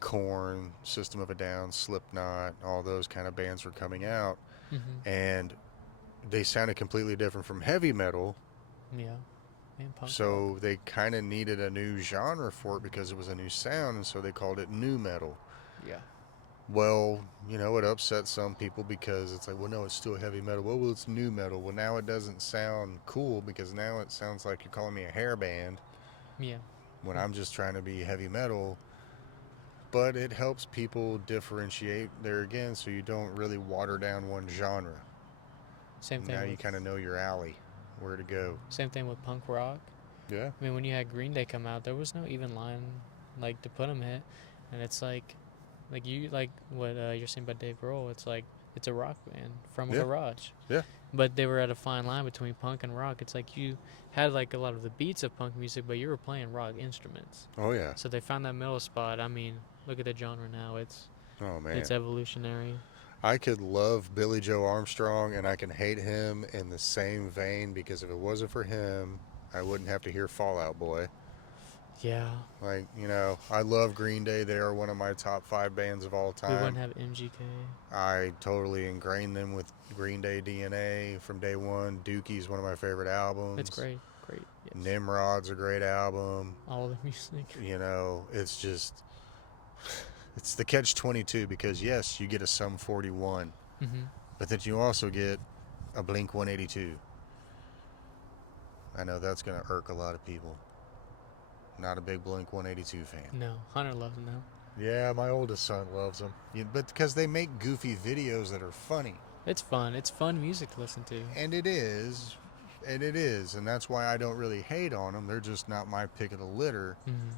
Korn, System of a Down, Slipknot, all those kind of bands were coming out. And they sounded completely different from heavy metal. Yeah. And punk so rock. They kind of needed a new genre for it because it was a new sound, and so they called it new metal. Yeah. Well, it upset some people because it's like, well, no, it's still heavy metal. Well, it's new metal. Well, now it doesn't sound cool because now it sounds like you're calling me a hair band. Yeah. When I'm just trying to be heavy metal. But it helps people differentiate there again, so you don't really water down one genre. Same thing. Now you kind of know your alley, where to go. Same thing with punk rock. Yeah. I mean, when you had Green Day come out, there was no even line, like, to put them in. And it's like what you're saying about Dave Grohl. It's like, it's a rock band from a Yeah. garage. Yeah. But they were at a fine line between punk and rock. It's like you had like a lot of the beats of punk music, but you were playing rock instruments. Oh yeah. So they found that middle spot. I mean, look at the genre now. It's evolutionary. I could love Billy Joe Armstrong and I can hate him in the same vein, because if it wasn't for him, I wouldn't have to hear Fall Out Boy. Yeah. Like, I love Green Day. They are one of my top 5 bands of all time. We wouldn't have MGK. I totally ingrained them with Green Day DNA from day one. Dookie's one of my favorite albums. It's great. Great. Yes. Nimrod's a great album. All the music. It's just... It's the catch-22, because, yes, you get a Sum 41. Mm-hmm. But then you also get a Blink 182. I know that's going to irk a lot of people. Not a big Blink 182 fan. No, Hunter loves them now. Yeah, my oldest son loves them. But because they make goofy videos that are funny. It's fun. It's fun music to listen to. And it is. And that's why I don't really hate on them. They're just not my pick of the litter. Mm-hmm.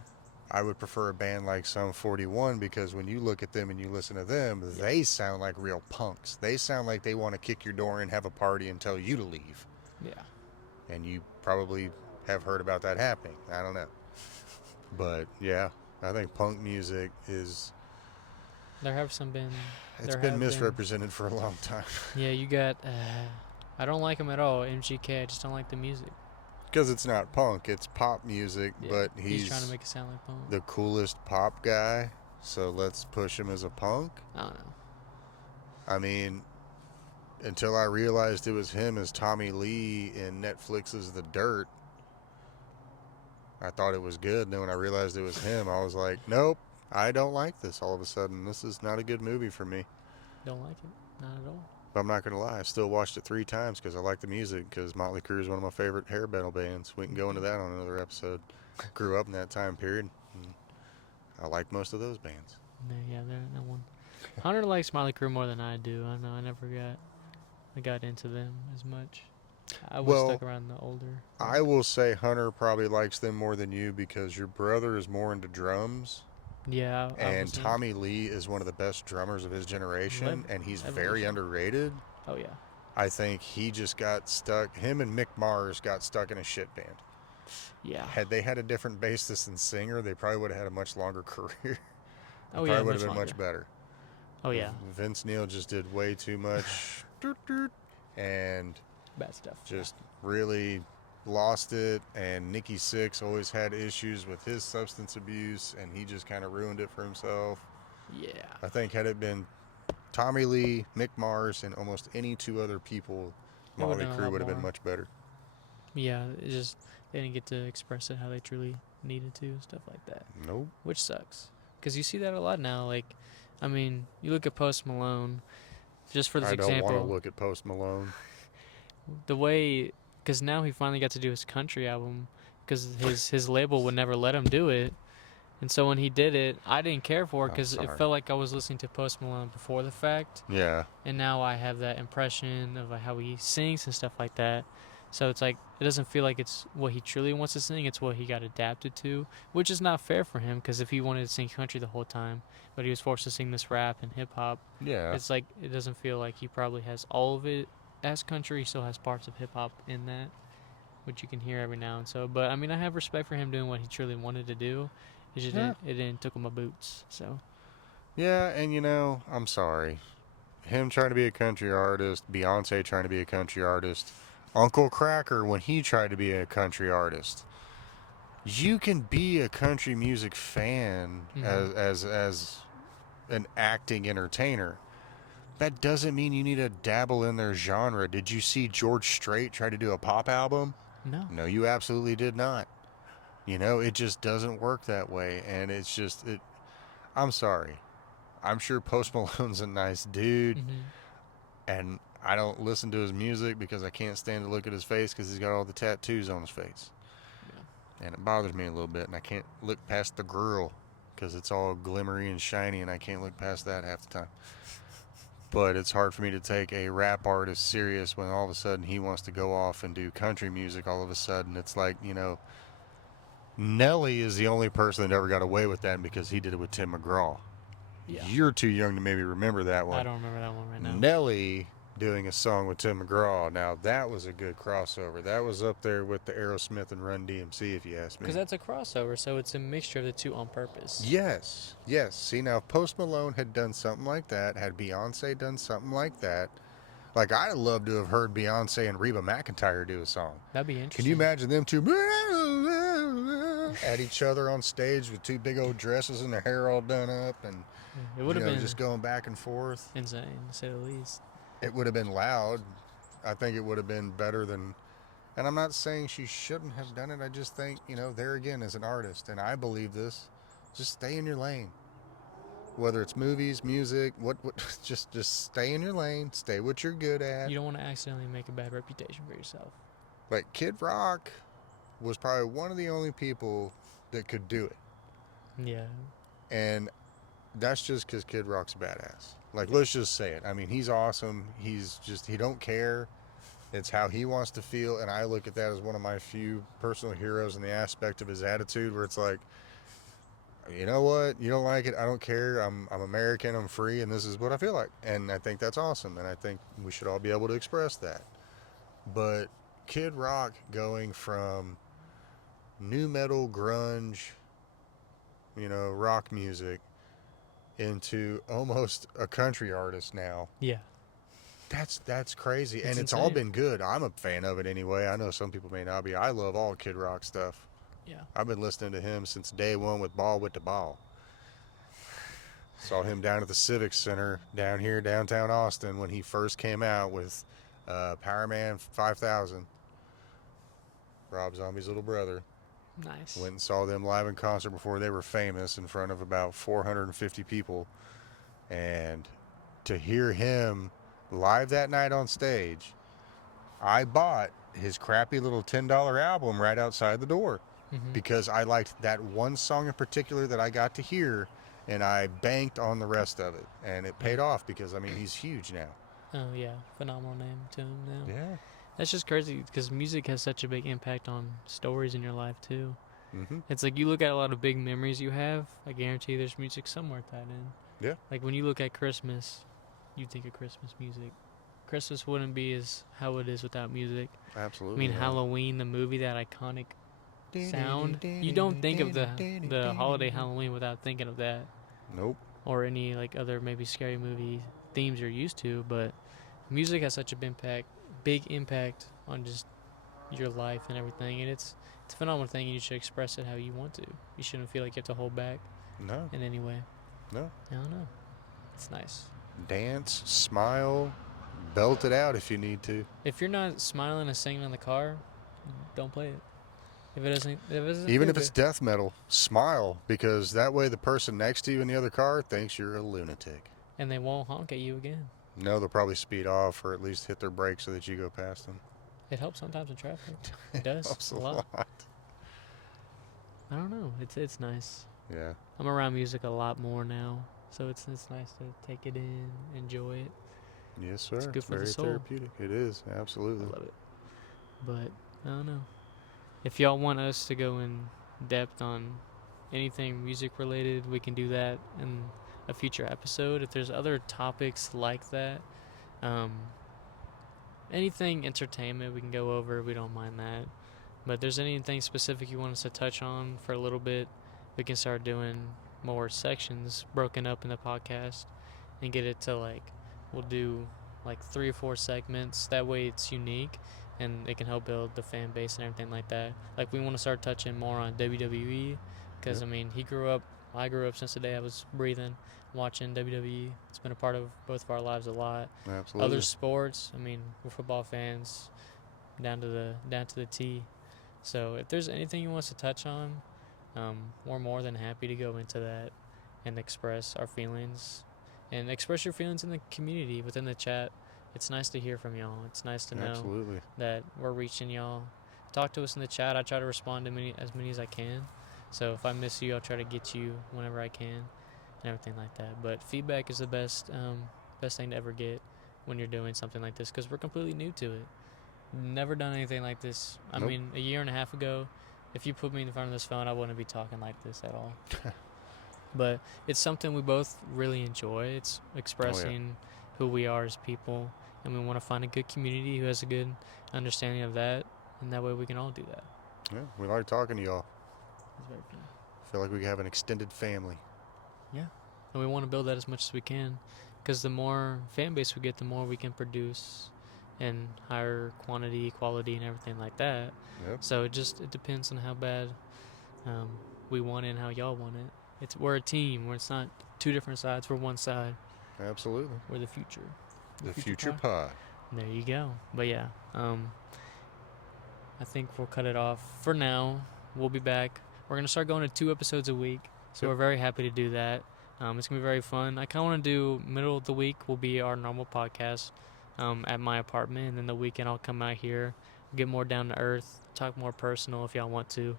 I would prefer a band like Sum 41, because when you look at them and you listen to them, they sound like real punks. They sound like they want to kick your door and have a party and tell you to leave. Yeah. And you probably have heard about that happening. I don't know. But, yeah, I think punk music is... It's been misrepresented for a long time. Yeah, you got... I don't like him at all, MGK. I just don't like the music. Because it's not punk, it's pop music, but he's trying to make it sound like punk. The coolest pop guy, so let's push him as a punk. I don't know. I mean, until I realized it was him as Tommy Lee in Netflix's The Dirt, I thought it was good. And then when I realized it was him, I was like, nope, I don't like this all of a sudden. This is not a good movie for me. Don't like it? Not at all. But I'm not going to lie, I still watched it 3 times because I like the music, because Motley Crue is one of my favorite hair metal bands. We can go into that on another episode. Grew up in that time period. I like most of those bands. Yeah, they're that one. Hunter likes Motley Crue more than I do. I know I never got into them as much. I was stuck around the older. I will say Hunter probably likes them more than you, because your brother is more into drums. Yeah. And Tommy Lee is one of the best drummers of his generation, and he's very underrated. Oh, yeah. I think he just got stuck. Him and Mick Mars got stuck in a shit band. Yeah. Had they had a different bassist and singer, they probably would have had a much longer career. Oh, probably would have been much better. Oh, yeah. Vince Neil just did way too much and bad stuff. Just really lost it. And Nikki Sixx always had issues with his substance abuse, and he just kind of ruined it for himself. Yeah. I think had it been Tommy Lee, Mick Mars, and almost any 2 other people, Motley Crue would have been much better. Yeah, it just they didn't get to express it how they truly needed to, stuff like that. Nope. Which sucks, because you see that a lot now. Like, I mean, you look at Post Malone, just for this example. I don't want to look at Post Malone. The way, because now he finally got to do his country album, because his label would never let him do it. And so when he did it, I didn't care for it, because it felt like I was listening to Post Malone before the fact. Yeah. And now I have that impression of how he sings and stuff like that. So it's like, it doesn't feel like it's what he truly wants to sing. It's what he got adapted to, which is not fair for him, because if he wanted to sing country the whole time, but he was forced to sing this rap and hip-hop, it's like, it doesn't feel like he probably has all of it as country. He still has parts of hip-hop in that, which you can hear every now and so. But, I mean, I have respect for him doing what he truly wanted to do. It just it didn't took him my boots, so. Yeah, and I'm sorry. Him trying to be a country artist, Beyonce trying to be a country artist, Uncle Kracker when he tried to be a country artist. You can be a country music fan as an acting entertainer. That doesn't mean you need to dabble in their genre. Did you see George Strait try to do a pop album? No. No, you absolutely did not. It just doesn't work that way, and it's just I'm sorry. I'm sure Post Malone's a nice dude, and I don't listen to his music because I can't stand to look at his face because he's got all the tattoos on his face. Yeah. And it bothers me a little bit, and I can't look past the grill because it's all glimmery and shiny, and I can't look past that half the time. But it's hard for me to take a rap artist serious when all of a sudden he wants to go off and do country music all of a sudden. It's like, Nelly is the only person that ever got away with that because he did it with Tim McGraw. Yeah. You're too young to maybe remember that one. I don't remember that one right now. Nelly doing a song with Tim McGraw. Now, that was a good crossover. That was up there with the Aerosmith and Run DMC, if you ask me. Because that's a crossover, so it's a mixture of the two on purpose. Yes. See, now, if Post Malone had done something like that, had Beyonce done something like that, like, I'd love to have heard Beyonce and Reba McEntire do a song. That'd be interesting. Can you imagine them two at each other on stage with two big old dresses and their hair all done up and it would have been just going back and forth? Insane, to say the least. It would have been loud. I think it would have been better than... And I'm not saying she shouldn't have done it. I just think, there again, as an artist, and I believe this, just stay in your lane. Whether it's movies, music, just stay in your lane. Stay what you're good at. You don't want to accidentally make a bad reputation for yourself. Like, Kid Rock was probably one of the only people that could do it. Yeah. And that's just because Kid Rock's a badass. Like, let's just say it. I mean, he's awesome. He don't care. It's how he wants to feel. And I look at that as one of my few personal heroes in the aspect of his attitude, where it's like, you know what? You don't like it. I don't care. I'm American. I'm free. And this is what I feel like. And I think that's awesome. And I think we should all be able to express that. But Kid Rock going from nu metal, grunge, rock music, into almost a country artist now. Yeah. That's crazy. And it's all been good. I'm a fan of it anyway. I know some people may not be. I love all Kid Rock stuff. Yeah. I've been listening to him since day one with Ball with the Ball. Saw him down at the Civic Center down here, downtown Austin, when he first came out with Power Man 5000. Rob Zombie's little brother. Nice. Went and saw them live in concert before they were famous in front of about 450 people. And to hear him live that night on stage, I bought his crappy little $10 album right outside the door. Mm-hmm. Because I liked that one song in particular that I got to hear, and I banked on the rest of it. And it paid off because, he's huge now. Oh, yeah. Phenomenal name to him now. Yeah. That's just crazy because music has such a big impact on stories in your life, too. Mm-hmm. It's like you look at a lot of big memories you have, I guarantee there's music somewhere tied in. Yeah. Like when you look at Christmas, you think of Christmas music. Christmas wouldn't be as how it is without music. Absolutely. Halloween, the movie, that iconic sound. You don't think of the holiday Halloween without thinking of that. Nope. Or any other maybe scary movie themes you're used to, but music has such a big impact on just your life and everything, and it's a phenomenal thing, and you should express it how you want to. You shouldn't feel like you have to hold back. No. In any way. No. I don't know. It's nice. Dance, smile, belt it out if you need to. If you're not smiling and singing in the car, don't play it. If it doesn't even if it's death metal, smile, because that way the person next to you in the other car thinks you're a lunatic. And they won't honk at you again. No, they'll probably speed off or at least hit their brakes so that you go past them. It helps sometimes in traffic. It does. Helps a lot. I don't know. It's nice. Yeah. I'm around music a lot more now, so it's nice to take it in, enjoy it. Yes, sir. It's good for very the soul. Therapeutic. It is, absolutely. I love it. But I don't know. If y'all want us to go in depth on anything music related, we can do that in a future episode. If there's other topics like that, anything entertainment we can go over, we don't mind that. But if there's anything specific you want us to touch on for a little bit, we can start doing more sections broken up in the podcast and get it to we'll do 3 or 4 segments. That way it's unique and it can help build the fan base and everything like that. We want to start touching more on WWE because, I grew up since the day I was breathing, watching WWE. It's been a part of both of our lives a lot. Absolutely. Other sports, we're football fans down to the T. So if there's anything you want us to touch on, we're more than happy to go into that and express our feelings. And express your feelings in the community, within the chat. It's nice to hear from y'all. It's nice to know that we're reaching y'all. Talk to us in the chat. I try to respond to as many as I can. So if I miss you, I'll try to get you whenever I can and everything like that. But feedback is the best thing to ever get when you're doing something like this because we're completely new to it. Never done anything like this. Nope. A year and a half ago, if you put me in front of this phone, I wouldn't be talking like this at all. But it's something we both really enjoy. It's expressing who we are as people, and we want to find a good community who has a good understanding of that, and that way we can all do that. Yeah, we like talking to y'all. It's very fun. I feel like we have an extended family. Yeah, and we want to build that as much as we can, because the more fan base we get, the more we can produce in higher quantity, quality, and everything like that. Yep. So it depends on how bad we want it and how y'all want it. We're a team. It's not two different sides. We're one side. Absolutely. We're the future. The Future Pod. There you go. But yeah, I think we'll cut it off for now. We'll be back. We're gonna start going to 2 episodes a week, so we're very happy to do that. It's gonna be very fun. I kind of want to do middle of the week will be our normal podcast at my apartment, and then the weekend I'll come out here, get more down to earth, talk more personal if y'all want to,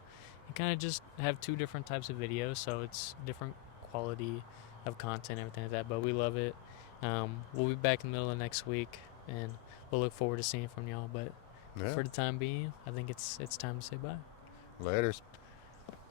and kind of just have 2 different types of videos, so it's different quality of content, everything like that. But we love it. We'll be back in the middle of next week, and we'll look forward to seeing from y'all. But for the time being, I think it's time to say bye. Laters.